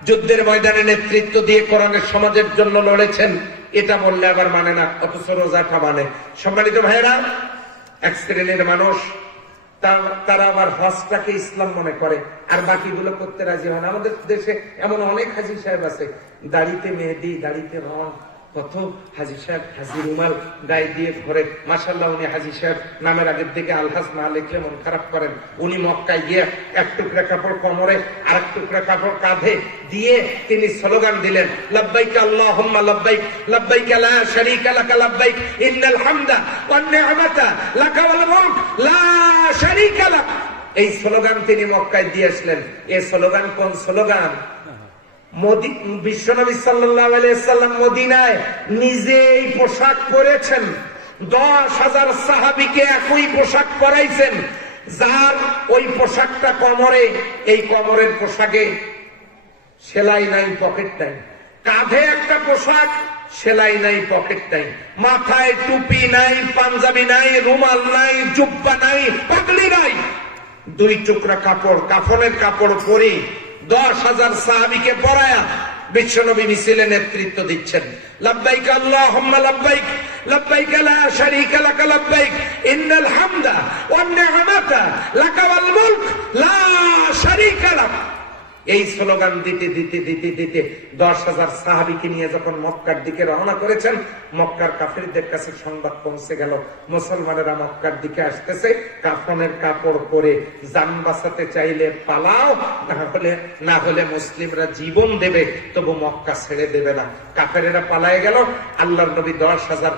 যুদ্ধের ময়দানে নেতৃত্ব দিয়ে কোরআনের সমাজের জন্য লড়েছেন, এটা বললে আবার মানে না, অথচ রোজাটা মানে। সম্মানিত ভাইয়েরা, এক শ্রেণীর মানুষ তারা আবার হজটাকে ইসলাম মনে করে আর বাকিগুলো করতে রাজি হয় না। আমাদের দেশে এমন অনেক হাজী সাহেব আছে, দাড়িতে মেহেদি, দাড়িতে রং, কত হাজী সাহেব হাজী রুমাল গায়ে দিয়ে ঘরে। মাশাআল্লাহ, উনি হাজী সাহেব নামের আগের দিকে আলহাজ না লিখলে মন খারাপ করেন। উনি মক্কায় গিয়ে এক টুকরা কাপড় কোমরে আর এক টুকরা কাপড় কাঁধে দিয়ে তিনি স্লোগান দিলেন, লাব্বাইক আল্লাহুম্মা লাব্বাইক, লাব্বাইক লা শারীকা লাকা লাব্বাইক, ইন্নাল হামদা ওয়ান নি'মাতা লাকা ওয়াল মুলক লা শারীকা লাক। এই স্লোগান তিনি মক্কায় দিয়ে আসলেন। এই স্লোগান কোন স্লোগান? বিশ্বনবী সাল্লাল্লাহু আলাইহি সাল্লাম মদিনায় নিজেই পোশাক পরেছেন, 10,000 সাহাবীকে একই পোশাক পরাইছেন। যার ওই পোশাকটা কোমরে, এই কোমরের পোশাকে সেলাই নাই, পকেট নাই। কাঁধে একটা পোশাক, সেলাই নাই, পকেট নাই। মাথায় টুপি নাই, পাঞ্জাবি নাই, রুমাল নাই, জুব্বা নাই, পাগড়ি নাই। 2 টুকরা কাপড়, কাফনের কাপড় পরে 10,000 সাহাবীকে পরায়া বিশ্বনবী মিছিলে নেতৃত্ব দিচ্ছেন। লাব্বাইক আল্লাহুম্মা লাব্বাইক, লাব্বাইক লা শারীকা লাকা লাব্বাইক, ইন্নাল হামদা ওয়ান নি'মাতা লাকা ওয়াল মুলক লা শারীকা লাক। এই স্লোগান দিতে দিতে দিতে দিতে 10,000 সাহাবীকে নিয়ে যখন মক্কার দিকে রওনা করেছেন, মক্কার কাফেরদের কাছে সংবাদ পৌঁছে গেল, মুসলমানেরা মক্কার দিকে আসতেছে। কাফনের কাপড় পরে জান বাঁচাতে চাইলে পালাও, না হলে মুসলিমরা জীবন দেবে, তবু মক্কা ছেড়ে দেবে না। কাফেরেরা পালায় গেল। আল্লাহর নবী 10,000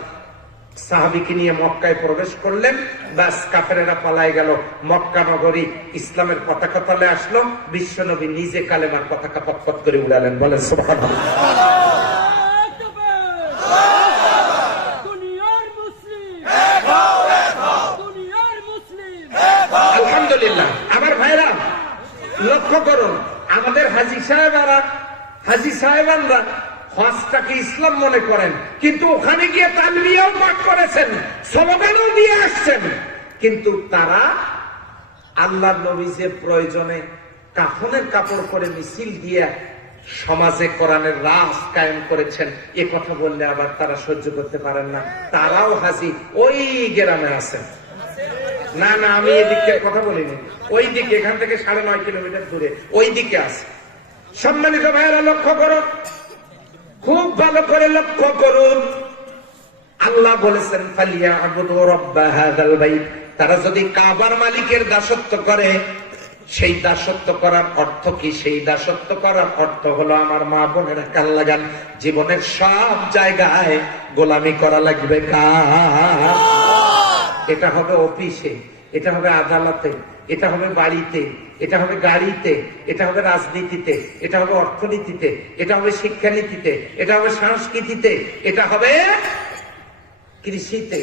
সাহাবীকে নিয়ে মক্কায় প্রবেশ করলেন। বাস, কাফেরেরা পালায় গেল। মক্কা নগরী ইসলামের পতাকা তলে আসলো। বিশ্বনবী নিজে কালেমার পতাকা পতপত করে উড়ালেন, বলেন সুবহানাল্লাহ। আলহামদুলিল্লাহ। আমার ভাইরা লক্ষ্য করুন, আমাদের হাজী সাহেবানরা হজটাকে ইসলাম মনে করেন, কিন্তু ওখানে গিয়ে তালবিয়াও পাঠ করেছেন, স্লোগানও দিয়ে আসছেন, কিন্তু তারা আল্লাহর নবী যে প্রয়োজনে কাফনের কাপড় পরে মিছিল দিয়ে সমাজে কোরআনের রাজ কায়েম করেছেন, এ কথা বললে আবার তারা সহ্য করতে পারেন না। তারাও হাজী ওই গ্রামে আছেন। না না, আমি এদিকে কথা বলিনি, ওই দিকে, এখান থেকে 9.5 কিলোমিটার দূরে ওই দিকে আছে। সম্মানিত ভাইয়েরা লক্ষ্য করুন, খুব ভালো করে লক্ষ্য করুন। আল্লাহ বলেছেন, ফালিয়াবুদু রাব্বা হাযাল বাইত, তারা যদি কাবার মালিকের দাসত্ব করে, সেই দাসত্ব করার অর্থ কি? সেই দাসত্ব করার অর্থ হলো আমার মা বোনেরা কান লাগান, জীবনের সব জায়গায় গোলামি করা লাগবে কার? এটা হবে অফিসে, এটা হবে আদালতে, এটা হবে বাড়িতে, এটা হবে গাড়িতে, এটা হবে রাজনীতিতে, এটা হবে অর্থনীতিতে, এটা হবে শিক্ষানীতিতে, এটা হবে সংস্কৃতিতে, এটা হবে কৃষিতে,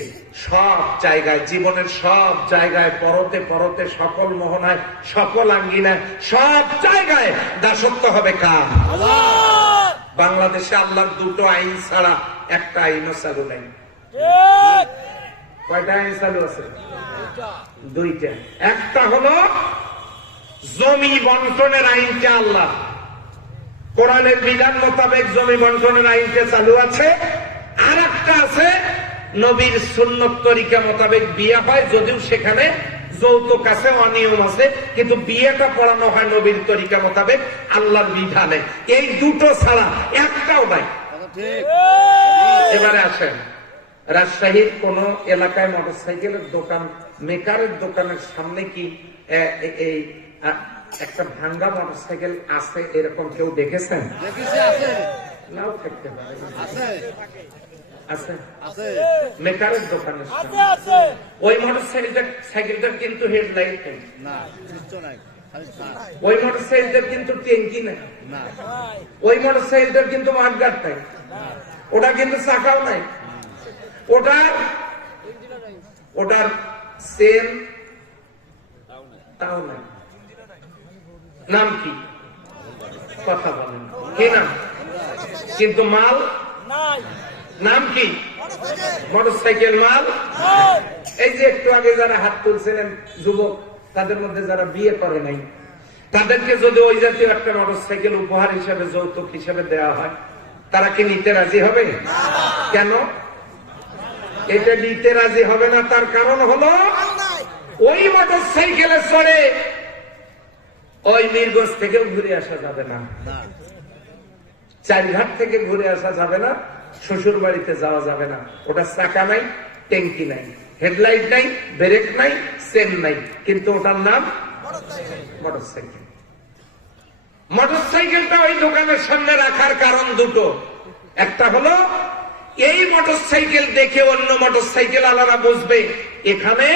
সব জায়গায়, জীবনের সব জায়গায়, পরতে পরতে, সকল মোহনায়, সকল আঙ্গিনায়, সব জায়গায় দাসত্ব হবে কার? বাংলাদেশে আল্লাহর দুটো আইন ছাড়া একটা আইনও চালু নাই। ঠিক। কয়টা আইন চালু আছে? দুইটা। একটা হলো জমি বন্টনের আইনটা আল্লাহ কোরআনের বিধান মোতাবেক জমি বন্টনের আইনটা চালু আছে। আর একটা আছে নবীর সুন্নত তরিকা মোতাবেক বিয়ে হয়, যদিও সেখানে যৌতুক আছে, অনিয়ম আছে, কিন্তু বিয়েটা পড়ানো হয় নবীর তরিকা মোতাবেক আল্লাহর বিধানে। এই দুটো ছাড়া একটাও নাই। এবারে আসেন, রাজশাহীর কোন এলাকায় মোটরসাইকেলের দোকান, মেকারের দোকানের সামনে কি এই একটা ভাঙ্গা মোটরসাইকেল আছে এরকম কেউ দেখেছেন? নাও থাকতে পারে, আছে মেকারের দোকানের সামনে। ওই মোটরসাইকেলটার কিন্তু হেডলাইট নেই, ওই মোটরসাইকেলটার কিন্তু ট্যাঙ্কি নেই, ওই মোটরসাইকেলটার কিন্তু মাঠগাট নাই, ওটা কিন্তু চাকাও নাই, ওটার সেল তাও নাই। নাম কি? কথা বলেন কি নাম? কিন্তু মাল নাম কি? মোটরসাইকেল মাল। এই যে একটু আগে যারা হাত তুলছিলেন যুবক, তাদের মধ্যে যারা বিয়ে করে নাই, তাদেরকে যদি ওই জাতীয় একটা মোটরসাইকেল উপহার হিসেবে, যৌতুক হিসেবে দেওয়া হয়, তারা কি নিতে রাজি হবে? কেন এটা নিতে রাজি হবে না? তার কারণ হলো ওই মোটরসাইকেলে চড়ে ওই মিরগঞ্জ থেকেও ঘুরে আসা যাবে না, চারিঘাট থেকে ঘুরে আসা যাবে না, শ্বশুর বাড়িতে যাওয়া যাবে না। ওটা চাকা নাই, ট্যাঙ্কি নাই, হেডলাইট নাই, ব্রেক নাই, চেন নাই, কিন্তু ওটার নাম মোটরসাইকেল। মোটরসাইকেলটা ওই দোকানের সামনে রাখার কারণ দুটো। একটা হলো এই মোটরসাইকেল দেখে অন্য মোটরসাইকেল আলাদা বুঝবে এখানে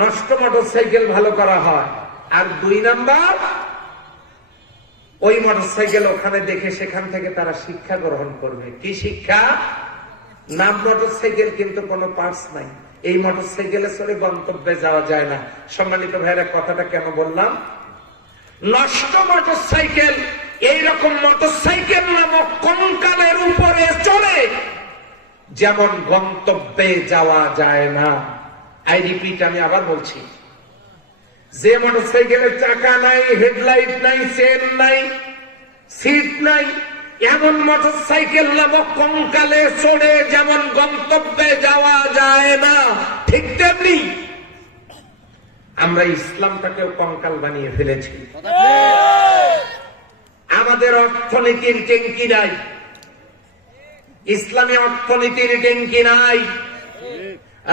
নষ্ট মোটরসাইকেল ভালো করা হয়। আর দুই নাম্বার, ওই মোটরসাইকেল ওখানে দেখে সেখান থেকে তারা শিক্ষা গ্রহণ করবে। কি শিক্ষা? নাম মোটরসাইকেল কিন্তু কোনো পার্টস নাই, এই মোটরসাইকেলে চড়ে গন্তব্যে যাওয়া যায় না। সম্মানিত ভাইরা, কথাটা কেন বললাম? নষ্ট মোটরসাইকেল, এইরকম মোটরসাইকেল নামক কঙ্কালের উপরে চড়ে যেমন গন্তব্যে যাওয়া যায় না। আই রিপিট, আমি আবার বলছি, যে মোটরসাইকেলের চাকা নাই, হেডলাইট নাই, চেন নাই, সিট নাই, এমন মোটরসাইকেল নামক কঙ্কালে চড়ে যেমন গন্তব্যে যাওয়া যায় না, ঠিক তেমনি আমরা ইসলামটাকেও কঙ্কাল বানিয়ে ফেলেছি। আমাদের অর্থনীতির ট্যাঙ্কি নাই, ইসলামী অর্থনীতির ট্যাঙ্কি নাই,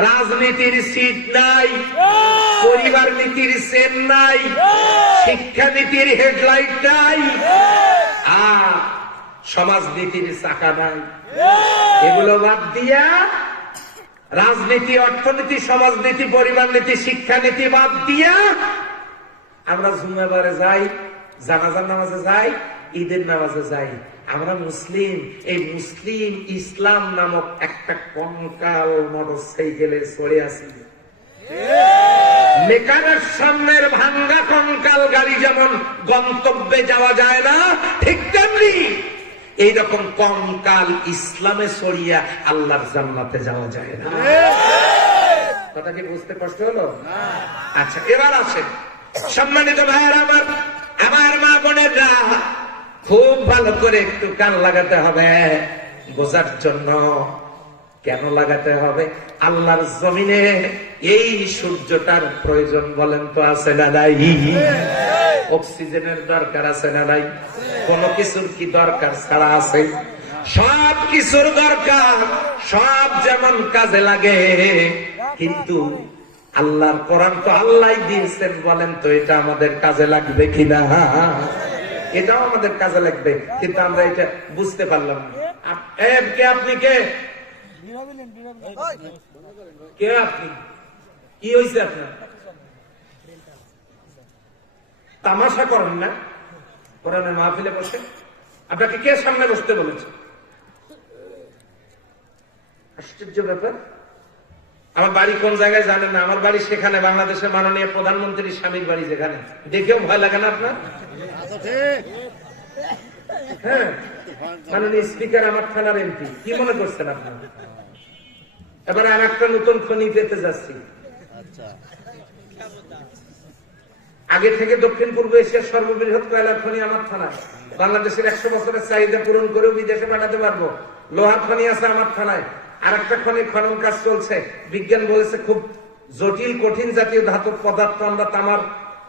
রাজনীতির সিট নাই, পরিবার নীতির চেন নাই, শিক্ষানীতির হেডলাইট নাই, আর সমাজনীতির চাকা নাই। এগুলো বাদ দিয়া, রাজনীতি, অর্থনীতি, সমাজনীতি, পরিবার নীতি, শিক্ষানীতি বাদ দিয়া আমরা জুম্মাবারে যাই, জানাজার নামাজে যাই, ঈদের নামাজে যাই। আমরা মুসলিম, এই মুসলিম ইসলাম নামক একটা কঙ্কাল মোটরসাইকেলে চড়ে আছি। মেকারের সামনের ভাঙ্গা কঙ্কাল গাড়ি যেমন গন্তব্যে যাওয়া যায় না, ঠিক তেমনি এইরকম কঙ্কাল ইসলামে চড়িয়া আল্লাহর জান্নাতে যাওয়া যায় না। কথা কি বুঝতে কষ্ট হলো? আচ্ছা, এবার আসেন সম্মানিত ভাইয়েরা, আমার মা বোনেরা, খুব ভালো করে একটু কান লাগাতে হবে বোঝার জন্য। কেন লাগাতে হবে? আল্লাহর জমিনে এই সূর্যটার প্রয়োজন বলেন তো আছে না নাই? অক্সিজেনের দরকার আছে না নাই? কোন কিছুর কি দরকার ছাড়া আছে? সব কিছুর দরকার, সব যেমন কাজে লাগে, কিন্তু আল্লাহর কোরআন তো আল্লাহ দিয়েছেন, বলেন তো এটা আমাদের কাজে লাগবে কিনা? এটাও আমাদের কাজে লাগবে, কিন্তু আমরা এটা বুঝতে পারলাম না। কে আপনি? কে কে আপনি? কি হয়েছে আপনার? তামাশা করেন না কোরআনের মাহফিলে বসে? আপনাকে কে সামনে বসতে বলেছে? আশ্চর্য ব্যাপার। আমার বাড়ি কোন জায়গায় জানেন না? আমার বাড়ি সেখানে, বাংলাদেশের মাননীয় প্রধানমন্ত্রীর স্বামীর বাড়ি, যেখানে দেখেও ভয় লাগে না আপনার? হ্যাঁ, মাননীয় স্পিকার আমার থানার এমপি। কি মনে করছেন আপনার? এবারে আর একটা নতুন খনি পেতে যাচ্ছি। আগে থেকে দক্ষিণ পূর্ব এশিয়ার সর্ববৃহৎ কয়লার খনি আমার থানায়। বাংলাদেশের 100 বছরের চাহিদা পূরণ করেও বিদেশে পাঠাতে পারবো। লোহার খনি আছে আমার থানায়। আর একটা খনি খনন কাজ চলছে। বিজ্ঞান বলেছে খুব জটিল কঠিন জাতীয় ধাতব পদার্থ আমরা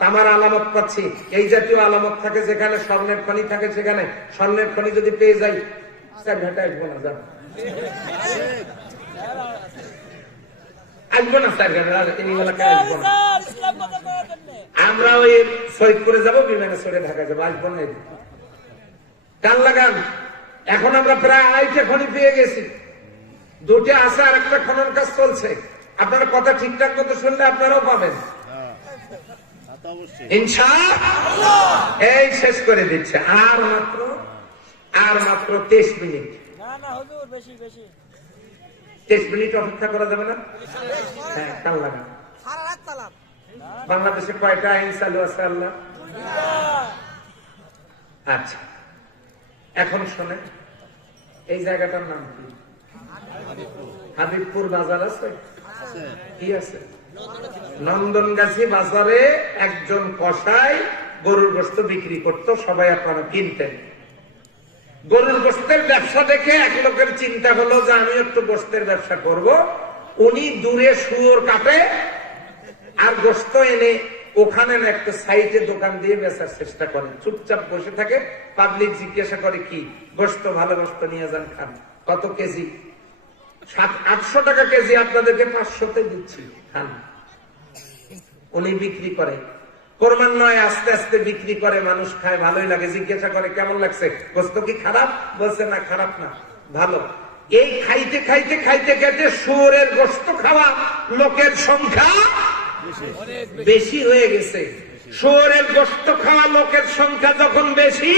তামার আলামত পাচ্ছি। এই জাতীয় আলামত থাকে যেখানে স্বর্ণের খনি থাকে, সেখানে স্বর্ণের খনি যদি পেয়ে যাই, ঘাটা আসবো না, যাবো আসবো না, আসবো না। আমরা ওই সৈয়দপুরে যাবো, বিমানে চড়ে ঢাকা যাবো, আসবো না। কান লাগান। এখন আমরা প্রায় 2.5 খনি পেয়ে গেছি। 2টা আছে, আর একটা খনন কাজ চলছে। আপনারা কথা ঠিকঠাক মতো শুনলে আপনারাও পাবেন ইনশাআল্লাহ। এই শেষ করে দিচ্ছে, আর মাত্র 23 মিনিট। 23 মিনিট অপেক্ষা করা যাবে না? হ্যাঁ, কাল লাগান। বাংলাদেশে কয়টা আইন চালু আছে আল্লাহ? আচ্ছা, এখন শোনেন, এই জায়গাটার নাম কি? হাবিবপুর বাজার আছে? কি আছে? নন্দনগাছি বাজারে একজন কসাই গরুর গোশত বিক্রি করত, সবাই আপনারা কিনতেন। গরুর গোশতের ব্যবসা দেখে এক লোকের চিন্তা হলো যে আমি একটু গোশতের ব্যবসা করব। উনি দূরে শুয়োর কাটে আর গোশত এনে ওখানে একটা সাইডে দোকান দিয়ে বেচার চেষ্টা করে। চুপচাপ বসে থাকে, পাবলিক জিজ্ঞাসা করে কি গোশত, ভালো গোশত নিয়ে যান, খান। কত কেজি? 700-800 টাকা কেজি, আপনাদেরকে 500-তে দিচ্ছি, খান। উনি বিক্রি করে, ক্রমান্বয়ে আস্তে আস্তে বিক্রি করে, মানুষ খায়, ভালোই লাগে। জিজ্ঞাসা করে কেমন লাগছে, গোশত কি খারাপ? বলছে না, খারাপ না, ভালো। এই খাইতে খাইতে খাইতে খাইতে শুয়োরের গোশত খাওয়া লোকের সংখ্যা বেশি হয়ে গেছে। শুয়োরের গোশত খাওয়া লোকের সংখ্যা যখন বেশি,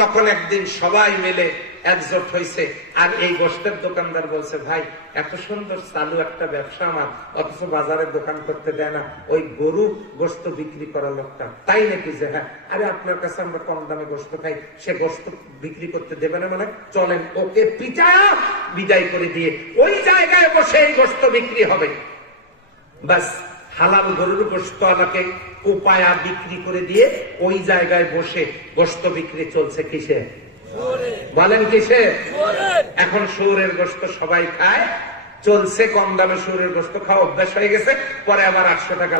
তখন একদিন সবাই মিলে একজোট হয়েছে। আর এই গোশতের দোকানদার বলছে, ভাই এত সুন্দর চালু একটা ব্যবসা আমার, অথচ বাজারের দোকান করতে দেয় না ওই গরু গোশত বিক্রি করা লোকটা। তাই নাকি? যে হ্যাঁ। আরে আপনার কাছে আমরা কম দামে গোশত খাই, সে গোশত বিক্রি করতে দেবে না মানে? চলেন ওকে পিটায়া বিদায় করে দিয়ে ওই জায়গায় বসে এই গোশত বিক্রি হবে। বাস, হালাল গরুর গোশত আলাকে কোপায়া বিক্রি করে দিয়ে ওই জায়গায় বসে গোশত বিক্রি চলছে। কিসে বলেন? কিসে? এখন শুয়োরের গোশত সবাই খায়, চলছে। কম দামে শুয়োরের গোশত খাওয়া অভ্যাস হয়ে গেছে। পরে আবার 800 টাকা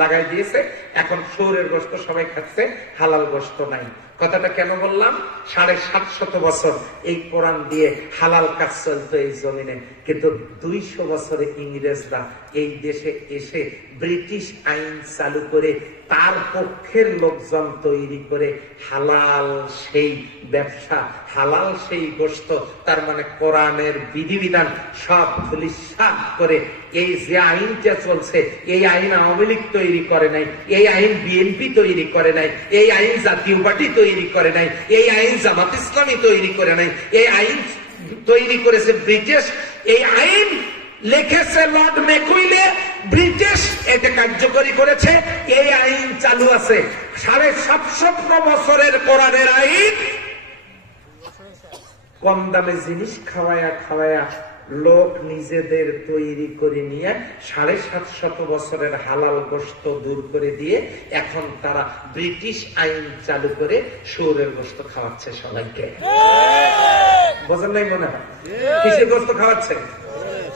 লাগাই দিয়েছে। এখন শুয়োরের গোশত সবাই খাচ্ছে, হালাল গোশত নাই। কথাটা কেন বললাম? 750 বছর এই কোরআন দিয়ে হালাল কাজ চলতো এই জমিনে, কিন্তু 200 বছরে ইংরেজরা এই দেশে এসে ব্রিটিশ আইন চালু করে তার পক্ষের লোকজন তৈরি করে হালাল সেই ব্যবসা, হালাল সেই গোশত, তার মানে কোরআনের বিধিবিধান সব ধূলিসাৎ করে এই যে আইনটা চলছে, এই আইন আওয়ামী লীগ তৈরি করে নাই, এই আইন বিএনপি তৈরি করে নাই, এই আইন জাতীয় পার্টি তৈরি করে নাই, এই আইন জামাত ইসলামী তৈরি করে নাই, এই আইন তৈরি করেছে ব্রিটিশ। এই আইন লিখেছে লর্ড ম্যাকুইলে, ব্রিটিশ এটা কার্যকরী করেছে। এই আইন চালু আছে। 750 বছরের কোরআনের আইন। কম দামে জিনিস খাওয়ায়া খাওয়ায়া লোক নিজেদের তৈরি করে নিয়ে 750 বছরের হালাল গোশত দূর করে দিয়ে এখন তারা ব্রিটিশ আইন চালু করে শুয়োরের গোশত খাওয়াচ্ছে সবাইকে। বোঝেন নাই মনে হয়? কিসের গোশত খাওয়াচ্ছে?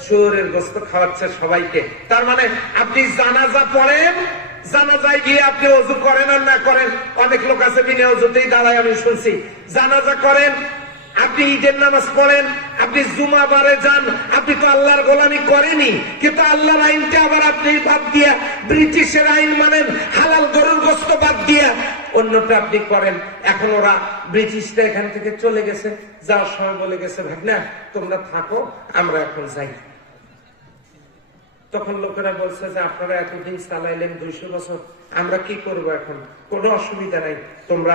শুয়োরের গোশত খাওয়াচ্ছে সবাইকে। তার মানে আপনি জানাজা পড়েন, জানাজায় গিয়ে আপনি ওযু করেন আর না করেন, অনেক লোক আছে বিনা ওযুতেই দাঁড়ায়, আমি শুনছি। জানাজা করেন, আপনি ঈদের নামাজ পড়েন, আপনি জুমা বারে যান, আপনি তো আল্লাহর গোলামি করেনি, কিন্তু আল্লাহর আইনটা আবার আপনি বাদ দিয়া ব্রিটিশের আইন মানেন, হালাল গরুর গোশত বাদ দিয়া অন্যটা আপনি করেন। এখন ওরা ব্রিটিশরা এখান থেকে চলে গেছে, যাওয়ার সময় বলে গেছে ভাগনা তোমরা থাকো, আমরা এখন যাই। তখন লোকেরা বলছে যে আপনারা এতদিন চালাইলেন 200 বছর, আমরা কি করব এখন? কোনো অসুবিধা নাই, তোমরা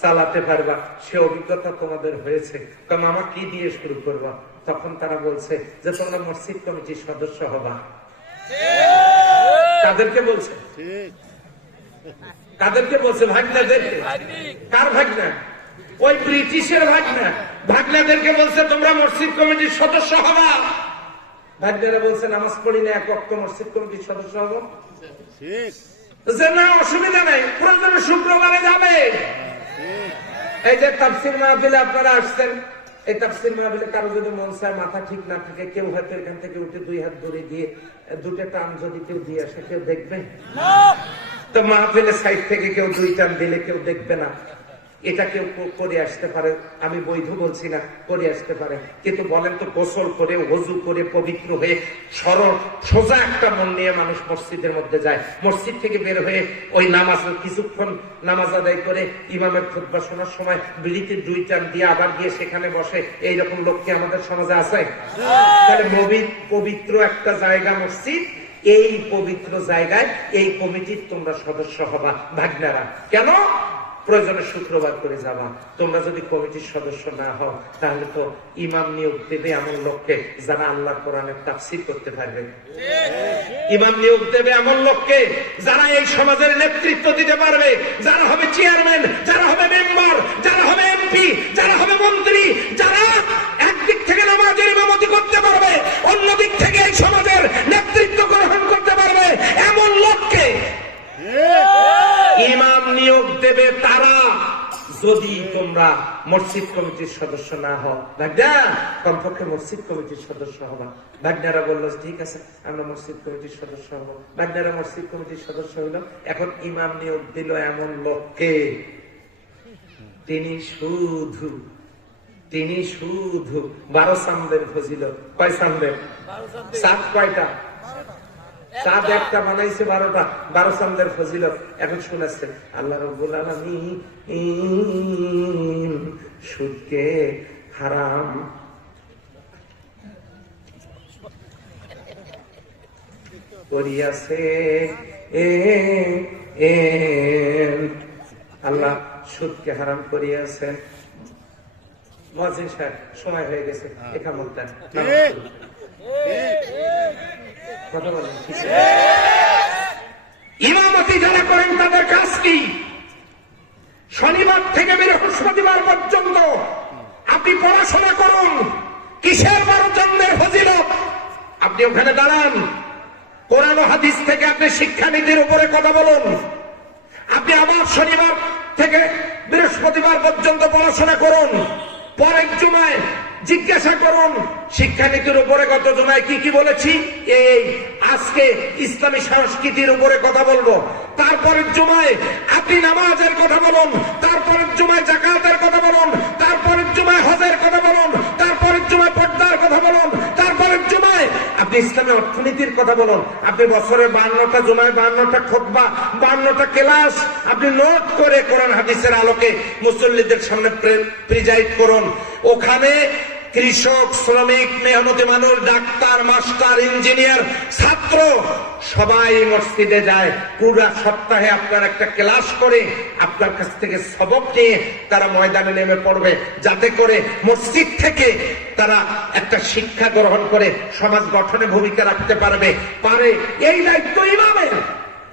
চালাতে পারবা, সে অভিজ্ঞতা তোমাদের হয়েছে, কারণ মামা কি দিয়ে শুরু করবা? তখন তারা বলছে যে তোমরা মসজিদ কমিটির সদস্য হবা। তাদেরকে বলছে, কাদেরকে বলছে? ভাগনাদেরকে। কার ভাগনা? ওই ব্রিটিশের ভাগনা। ভাগনাদেরকে বলছে তোমরা মসজিদ কমিটির সদস্য হবা। ভাগ্যেরা বলছে নামাজ পড়ি না, এক ওয়াক্ত মসজিদ কমিটির সদস্য হবো। যে না অসুবিধা নাই, প্রয়োজনে শুক্রবারে যাবে। এই যে তাফসীর মাহফিলে আপনারা আসছেন, এই তাফসীর মাহফিলে কারো যদি মন চায়, মাথা ঠিক না থাকে, কেউ হয়তো এখান থেকে উঠে 2 হাত দূরে গিয়ে 2টা টান যদি কেউ দিয়ে আসে, কেউ দেখবে? তো মাহফিলের সাইড থেকে কেউ 2 টান দিলে কেউ দেখবে না। এটা কেউ করে আসতে পারে, আমি বৈধ বলছি না, করে আসতে পারে, কিন্তু বলেন তো গোসল করে ওযু করে পবিত্র হয়ে সরল সোজা একটা মন নিয়ে মানুষ মসজিদের মধ্যে যায়, মসজিদ থেকে বের হয়ে ওই নামাজ কিছুক্ষণ নামাজ আদায় করে ইমামের খুতবা শোনার সময় বিড়িতে 2 টান দিয়ে আবার গিয়ে সেখানে বসে, এইরকম লোক কি আমাদের সমাজে আছে? তাহলে পবিত্র একটা জায়গা মসজিদ, এই পবিত্র জায়গায় এই কমিটির তোমরা সদস্য হবা ভাগনারা। কেন? প্রয়োজনে শুক্রবার করে যাবা। তোমরা যদি কমিটির সদস্য না হও, তাহলে তো ইমাম নিয়োগ দেবে এমন লোককে যারা আল্লাহর কোরআনের তাফসীর করতে পারবে। ইমাম নিয়োগ দেবে এমন লোককে যারা এই সমাজের নেতৃত্ব দিতে পারবে, যারা হবে চেয়ারম্যান, যারা হবে মেম্বার, যারা হবে এমপি, যারা হবে মন্ত্রী, যারা একদিক থেকে নামাজের ইমামতি করতে পারবে, অন্য দিক থেকে এই সমাজের নেতৃত্ব গ্রহণ করতে পারবে, এমন লোককে ইমাম নিয়োগ দেবে তারা। যদি তোমরা মসজিদ কমিটির সদস্য না হও, ভাগ্যা কমপক্ষে মসজিদ কমিটির সদস্য হবা। ভাগ্যারা বললো ঠিক আছে, আমরা মসজিদ কমিটির সদস্য হবো। ভাগ্যারা মসজিদ কমিটির সদস্য হইল। এখন ইমাম নিয়োগ দিল এমন লোককে, তিনি শুধু 12 চাঁদের ফজিলত। কয় চাঁদের? চাঁদ কয়টা? চাঁদ একটা বানাইছে 12টা, 12 চাঁদের ফজিলত। এখন শুনেছেন আল্লাহ রাব্বুল আলামিন সুদকে হারাম করিয়াছে। আল্লাহ সুদকে হারাম করিয়াছেন। মুয়াজ্জিন সাহেব সময় হয়ে গেছে, একামত দেন। কথা বলেন। ইমামতি যারা করেন তাদের কাজ কি? শনিবার থেকে বৃহস্পতিবার পর্যন্ত আপনি পড়াশোনা করুন কিসের 12 চাঁদের ফজিলত। আপনি ওখানে দাঁড়ান, কোরআন ও হাদিস থেকে আপনি শিক্ষানীতির উপরে কথা বলুন। আপনি আবার শনিবার থেকে বৃহস্পতিবার পর্যন্ত পড়াশোনা করুন। পরের জুমায় জিজ্ঞাসা করুন শিক্ষানীতির উপরে গত জুমায় কি কি বলেছি, এই আজকে ইসলামী সংস্কৃতির উপরে কথা বলবো। তারপরের জুমায় আপনি নামাজের কথা বলুন, তারপরের জুমায় যাকাতের কথা বলুন, তারপরের জুমায় হজের কথা বলুন, তারপরের জুমায় পর্দার কথা বলুন, তারপরের জুমায় আপনি ইসলামী অর্থনীতির কথা বলুন। আপনি বছরে 52টা জুমায় 52টা খুতবা, 52টা ক্লাস আপনি নোট করে কোরআন হাদিসের আলোকে মুসল্লিদের সামনে প্রিজাইড করুন। ওখানে কৃষক, শ্রমিক, মেহনতি মানুষ, ডাক্তার, মাস্টার, ইঞ্জিনিয়ার, ছাত্র সবাই মসজিদে যায়। পুরা সপ্তাহে আপনার একটা ক্লাস করে আপনার কাছ থেকে সবক নিয়ে তারা ময়দানে নেমে পড়বে, যাতে করে মসজিদ থেকে তারা একটা শিক্ষা গ্রহণ করে সমাজ গঠনে ভূমিকা রাখতে পারে। এই দায়িত্ব ইমামের।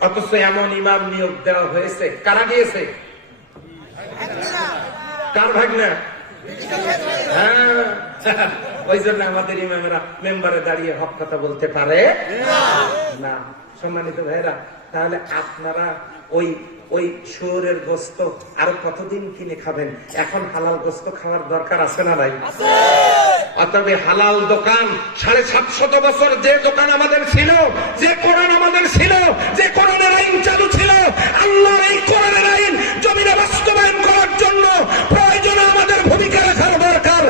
অথচ এমন ইমাম নিয়োগ দেওয়া হয়েছে, কারা দিয়েছে? কার ভাগনা? হ্যাঁ, ওই জন্য আমাদের ইমামেরা মেম্বারে দাঁড়িয়ে হক কথা বলতে পারে না। সম্মানিত ভাইরা, তাহলে আপনারা ওই শুয়োরের গোস্ত আরো কতদিন কিনে খাবেন? এখন হালাল গোস্ত খাওয়ার দরকার আছে না ভাই? অতএব হালাল দোকান 750 বছর যে দোকান আমাদের ছিল, যে কোরআন আমাদের ছিল, যে কোরআনের আইন চালু ছিল, আল্লাহর এই কোরআনের আইন জমিনে বাস্তবায়ন করার জন্য প্রয়োজনে আমাদের ভূমিকা রাখার দরকার।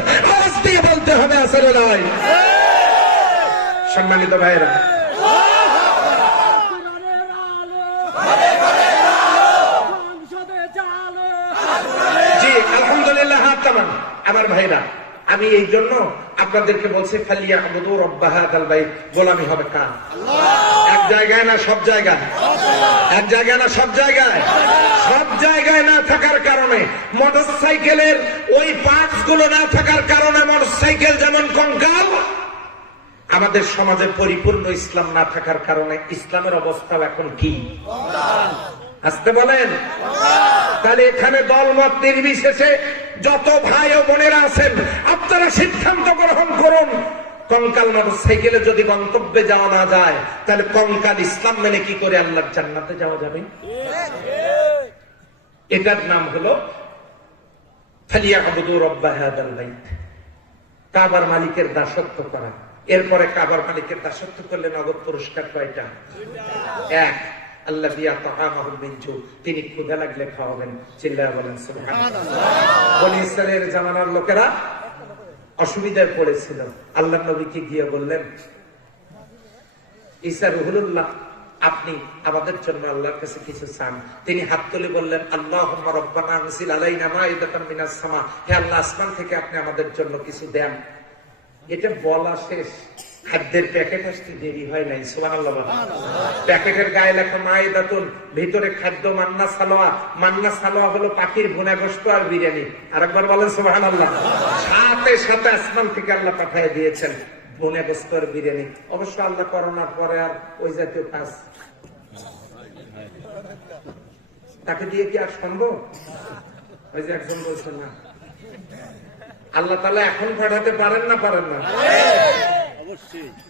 জোরে নয়। সম্মানিত ভাইয়েরা, জি আলহামদুলিল্লাহ, হাত তামান। আমার ভাইরা, আমি এই জন্য আপনাদেরকে বলছি ফালিয়াবুদু রাব্বা হাযাল বাইত, গোলামি হবে কার? এক জায়গায় না সব জায়গায়? এক জায়গায় না সব জায়গায়? সব জায়গায় না থাকার কারণে, মোটরসাইকেলের ওই পার্টস গুলো না থাকার কারণে মোটরসাইকেল যেমন কঙ্কাল, আমাদের সমাজে পরিপূর্ণ ইসলাম না থাকার কারণে ইসলামের অবস্থা এখন কি? আসতে বলেন। তাহলে এখানে দলমত নির্বিশেষে যত ভাই ও বোনেরা আছেন, আপনারা সিদ্ধান্ত গ্রহণ করুন, কঙ্কাল মোটরসাইকেলে যদি গন্তব্যে যাওয়া না যায়, তাহলে কঙ্কাল ইসলাম মেনে কি করে আল্লাহর জান্নাতে যাওয়া যাবে? এটার নাম হলো ফালিয়াবুদু রাব্বা হাযাল বাইত, কাবার মালিকের দাসত্ব করা। এরপরে কাবার মালিকের দাসত্ব করলে নগদ পুরস্কার কয়টা? এক, আল্লাহ দিয়া তাআমাহুল মিনজু, তিনি ক্ষুধা লাগলে খাওয়াবেন। চিল্লায়া বলেন সুবহানাল্লাহ। বনি ইসরায়েলের জামানার লোকেরা অসুবিধায় পড়েছিল, আল্লাহ নবীকে গিয়ে বললেন, ঈসা রুহুল্লাহ, আপনি আমাদের জন্য আল্লাহর কাছে কিছু চান। তিনি হাত তুলে বললেন, আল্লাহুম্মা রাব্বানা আনজিল আলাইনা মাইদাতাম মিনাস সামা, হে আল্লাহ, আসমান থেকে আপনি আমাদের জন্য কিছু দেন। এটা বলা শেষ, খাদ্যের প্যাকেট আসতে দেরি হয় নাই। সুবহানাল্লাহ। প্যাকেটের গায়ে লেখা মাইদাতুন, ভিতরে খাদ্য মান্না সালোয়া। মান্না সালোয়া হলো পাখির ভুনা গোশত আর বিরিয়ানি। আরেকবার বলেন সুবহানাল্লাহ। সাথে সাথে আসমান থেকে আল্লাহ পাঠিয়ে দিয়েছেন ভুনা গোশত আর বিরিয়ানি। অবশ্য আল্লাহ করোনার পরে আর ওই জাতীয় কাজ তাকে দিয়ে কি আর সম্ভব? ওই যে একজন বলছে না, আল্লাহ তাআলা এখন পাঠাতে পারেন না? পারেন না?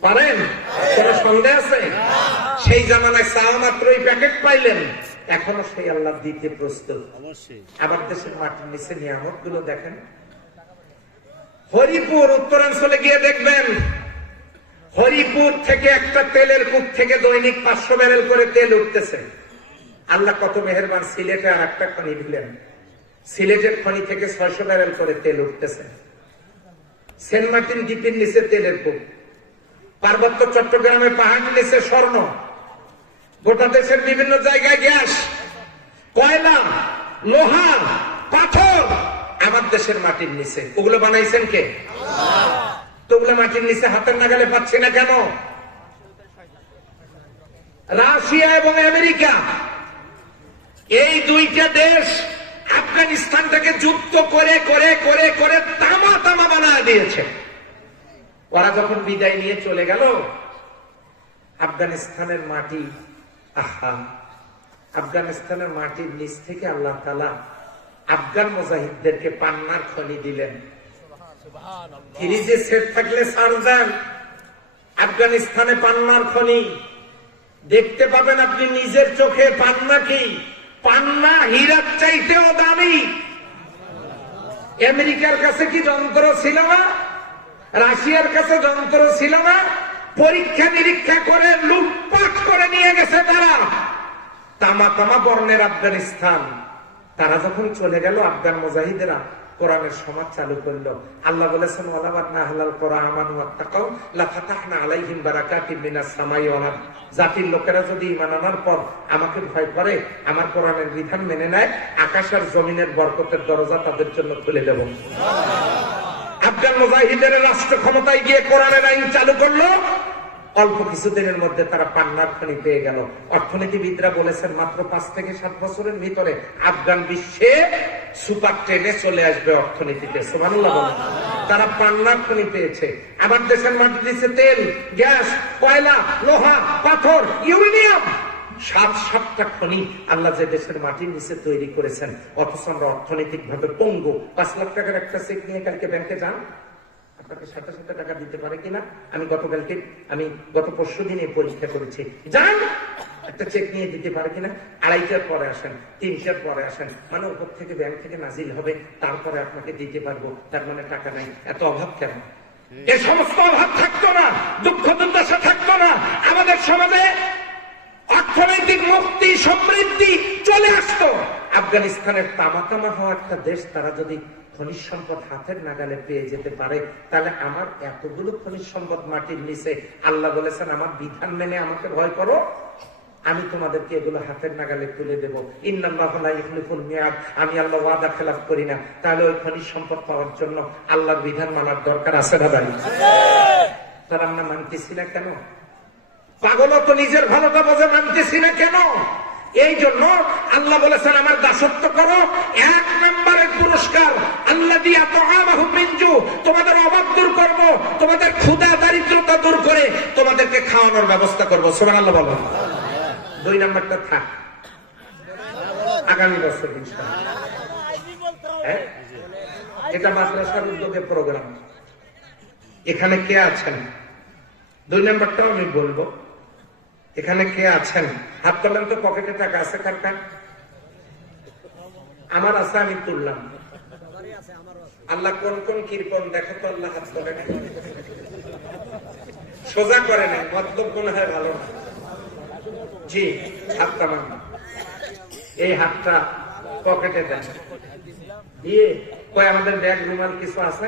পারেন? কোন সন্দেহ আছে? সেই জামানায় চাওয়া মাত্রই প্যাকেট পাইলেন, এখনো সেই আল্লাহ দিতে প্রস্তুত। আবার দেশের মাটির নিচে নিয়ামত গুলো দেখেন। হরিপুর উত্তরাঞ্চলে গিয়ে দেখবেন, হরিপুর থেকে একটা তেলের কূপ থেকে দৈনিক 500 ব্যারেল করে তেল উঠতেছে। আল্লাহ কত মেহেরবান, সিলেটে আর একটা খনি দিলেন, সিলেটের খনি থেকে 600 ব্যারেল করে তেল উঠতেছে। সেন্ট মার্টিন দ্বীপের নিচে তেলের কূপ, পার্বত্য চট্টগ্রামে পাহাড় নিচে স্বর্ণ, গোটা দেশের বিভিন্ন জায়গায় গ্যাস, কয়লা, লোহা, পাথর আমার দেশের মাটির নিচে। ওগুলো বানাইছেন কে? তো ওগুলো মাটির নিচে হাতের নাগালে পাচ্ছি না কেন? রাশিয়া এবং আমেরিকা, এই দুইটা দেশ আফগানিস্তানটাকে যুদ্ধ করে করে করে করে তামা তামা বানায় দিয়েছে। ওরা যখন বিদায় নিয়ে চলে গেল, আফগানিস্তানের মাটি, আহা, আফগানিস্তানের মাটির নিচ থেকে আল্লাহ তাআলা আফগান মুজাহিদদেরকে পান্নার খনি দিলেন। ফ্রিজে সেট থাকলে ছাড় দেন, আফগানিস্তানে পান্নার খনি দেখতে পাবেন আপনি নিজের চোখে। পান্না কি? পান্না হীরার চাইতেও দামি। আমেরিকার কাছে কি যন্ত্র ছিল না? রাশিয়ার কাছে যন্ত্র ছিল না? পরীক্ষা নিরীক্ষা করে লুটপাট করে নিয়ে গেছে তারা। তামা তামা বর্ণের আফগানিস্তান। তারা যখন চলে গেল, আফগান মুজাহিদেরা কোরআনের সমাজ চালু করলো। আল্লাহ বলেছেন, ওয়ালাবাদনা আহলাল কুরআ আমানু ওয়াত্তাকাউ লাফাতাহনা আলাইহিম বারাকাতিম মিনাস সামাই ওয়াল আরদ। জাতির লোকেরা যদি ঈমান আনার পর আমাকে ভয় করে, আমার কোরআনের বিধান মেনে নেয়, আকাশ আর জমিনের বরকতের দরজা তাদের জন্য খুলে দেব। আফগান মুজাহিদের রাষ্ট্র ক্ষমতায় গিয়ে কোরআনের আইন চালু করলো। অল্প কিছুদিনের মধ্যে তারা পান্নার খনি পেয়ে গেল। অর্থনীতিবিদরা বলেছেন, মাত্র 5 থেকে 7 বছরের ভিতরে আফগান বিশ্বে সুপার ট্রেনে চলে আসবে অর্থনীতিতে। সুবহানাল্লাহ বলেন। তারা পান্নার খনি পেয়েছে। আমার দেশের মাটির নিচে তেল, গ্যাস, কয়লা, লোহা, পাথর, ইউরেনিয়াম, 7টা খনি আল্লাহ যে দেশের মাটির নিচে তৈরি করেছেন। অথচ আমরা অর্থনৈতিক ভাবে পঙ্গু। 5 লাখ টাকার একটা চেক নিয়ে কালকে ব্যাংকে যান, আপনাকে 700 টাকা দিতে পারে কিনা? আমি গত পরশু দিনে পরীক্ষা করেছি। যান, একটা চেক নিয়ে দিতে পারে কিনা? 2:30টার পরে আসেন, 3টার পরে আসেন, মানে উপর থেকে ব্যাংক থেকে নাজিল হবে, তারপরে আপনাকে দিতে পারবো। তার মানে টাকা নাই। এত অভাব কেন? এই সমস্ত অভাব থাকতো না, দুঃখ দুর্দশা থাকতো না। আমাদের সমাজে অর্থনৈতিক মুক্তি, সমৃদ্ধি চলে আসতো। আফগানিস্তানের তামা তামা হওয়া একটা দেশ তারা যদি খনিজ সম্পদ হাতের নাগালে পেয়ে যেতে পারে, তাহলে আমার এতগুলো খনিজ সম্পদ মাটির নিচে, আল্লাহ বলেছেন আমার বিধান মেনে আমাকে ভয় করো, আমি তোমাদেরকে এগুলো হাতের নাগালে তুলে দেবো। ইন্নাল্লাহু লা ইখলিফুল মিয়াদ, আমি আল্লাহ ওয়াদা খেলাফ করি না। তাহলে ওই খনিজ সম্পদ পাওয়ার জন্য আল্লাহর বিধান মানার দরকার আছে না ভাই? তার আমরা মানতেছি না কেন? পাগল তো নিজের ভালোটা বোঝে, মানতেছি না কেন? এই জন্য আল্লাহ বলেছেন আমার দাসত্ব করো, 1 নম্বরের পুরস্কার আল্লাহ দিয়া তোমাদের অভাব দূর করব, তোমাদের ক্ষুধা দারিদ্রতা দূর করে তোমাদেরকে খাওয়ানোর ব্যবস্থা করবো। সুবহানাল্লাহ বলো। 2 নম্বরটা থাক আগামী বছর ইনশাআল্লাহ। হ্যাঁ, এটা মাদ্রাসার উদ্যোগে প্রোগ্রাম। এখানে কে আছেন? 2 নম্বরটাও আমি বলবো। এখানে কে আছেন হাত তোলেন তো, পকেটে টাকা আছে কার কার? আমার আছে, আমি তুললাম। আল্লাহ কোন কোন কৃপণ দেখো তো, আল্লাহ হাত তোলে না, সোজা করে নেয়, মতলব মনে হয় ভালো না। জি, হাতটা মান, এই হাতটা পকেটে দেন। দিয়ে কই আমাদের ব্যাগ রুমাল কিছু আছে?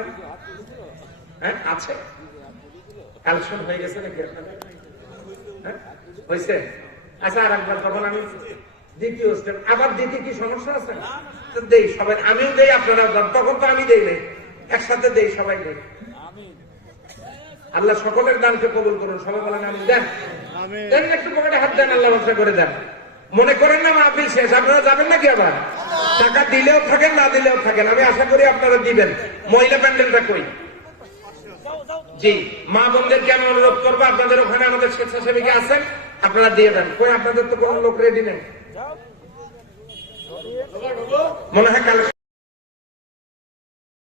হ্যাঁ আছে। কালেকশন হয়ে গেছে নাকি আপনাদের? হ্যাঁ হয়েছে। আচ্ছা, আর একবার তখন আমি দ্বিতীয় স্টেপ আবার দিতে কি সমস্যা আছে? দেই সবাই, আমিও দেই আপনারা, তখন তো আমি দেই নাই, একসাথে দেই, সবাই দেই। আল্লাহ সকলের দানকে কবুল করুন। সবাই বলেন আমি। দেন একটু পকেটে হাত দেন, আল্লাহ ব্যবসা করে দেন। মনে করেন না মাহফিল শেষ, আপনারা যাবেন নাকি আবার? টাকা দিলেও থাকেন, না দিলেও থাকেন, আমি আশা করি আপনারা দিবেন। মহিলা প্যান্ডেলটা কই? জি, মা বোনদেরকে আমি অনুরোধ করবো, আপনাদের ওখানে আমাদের স্বেচ্ছাসেবীকে আছেন, আপনারা দিয়ে দেন। কই আপনাদের তো কোনো লোক রেডি নেই মনে হয়।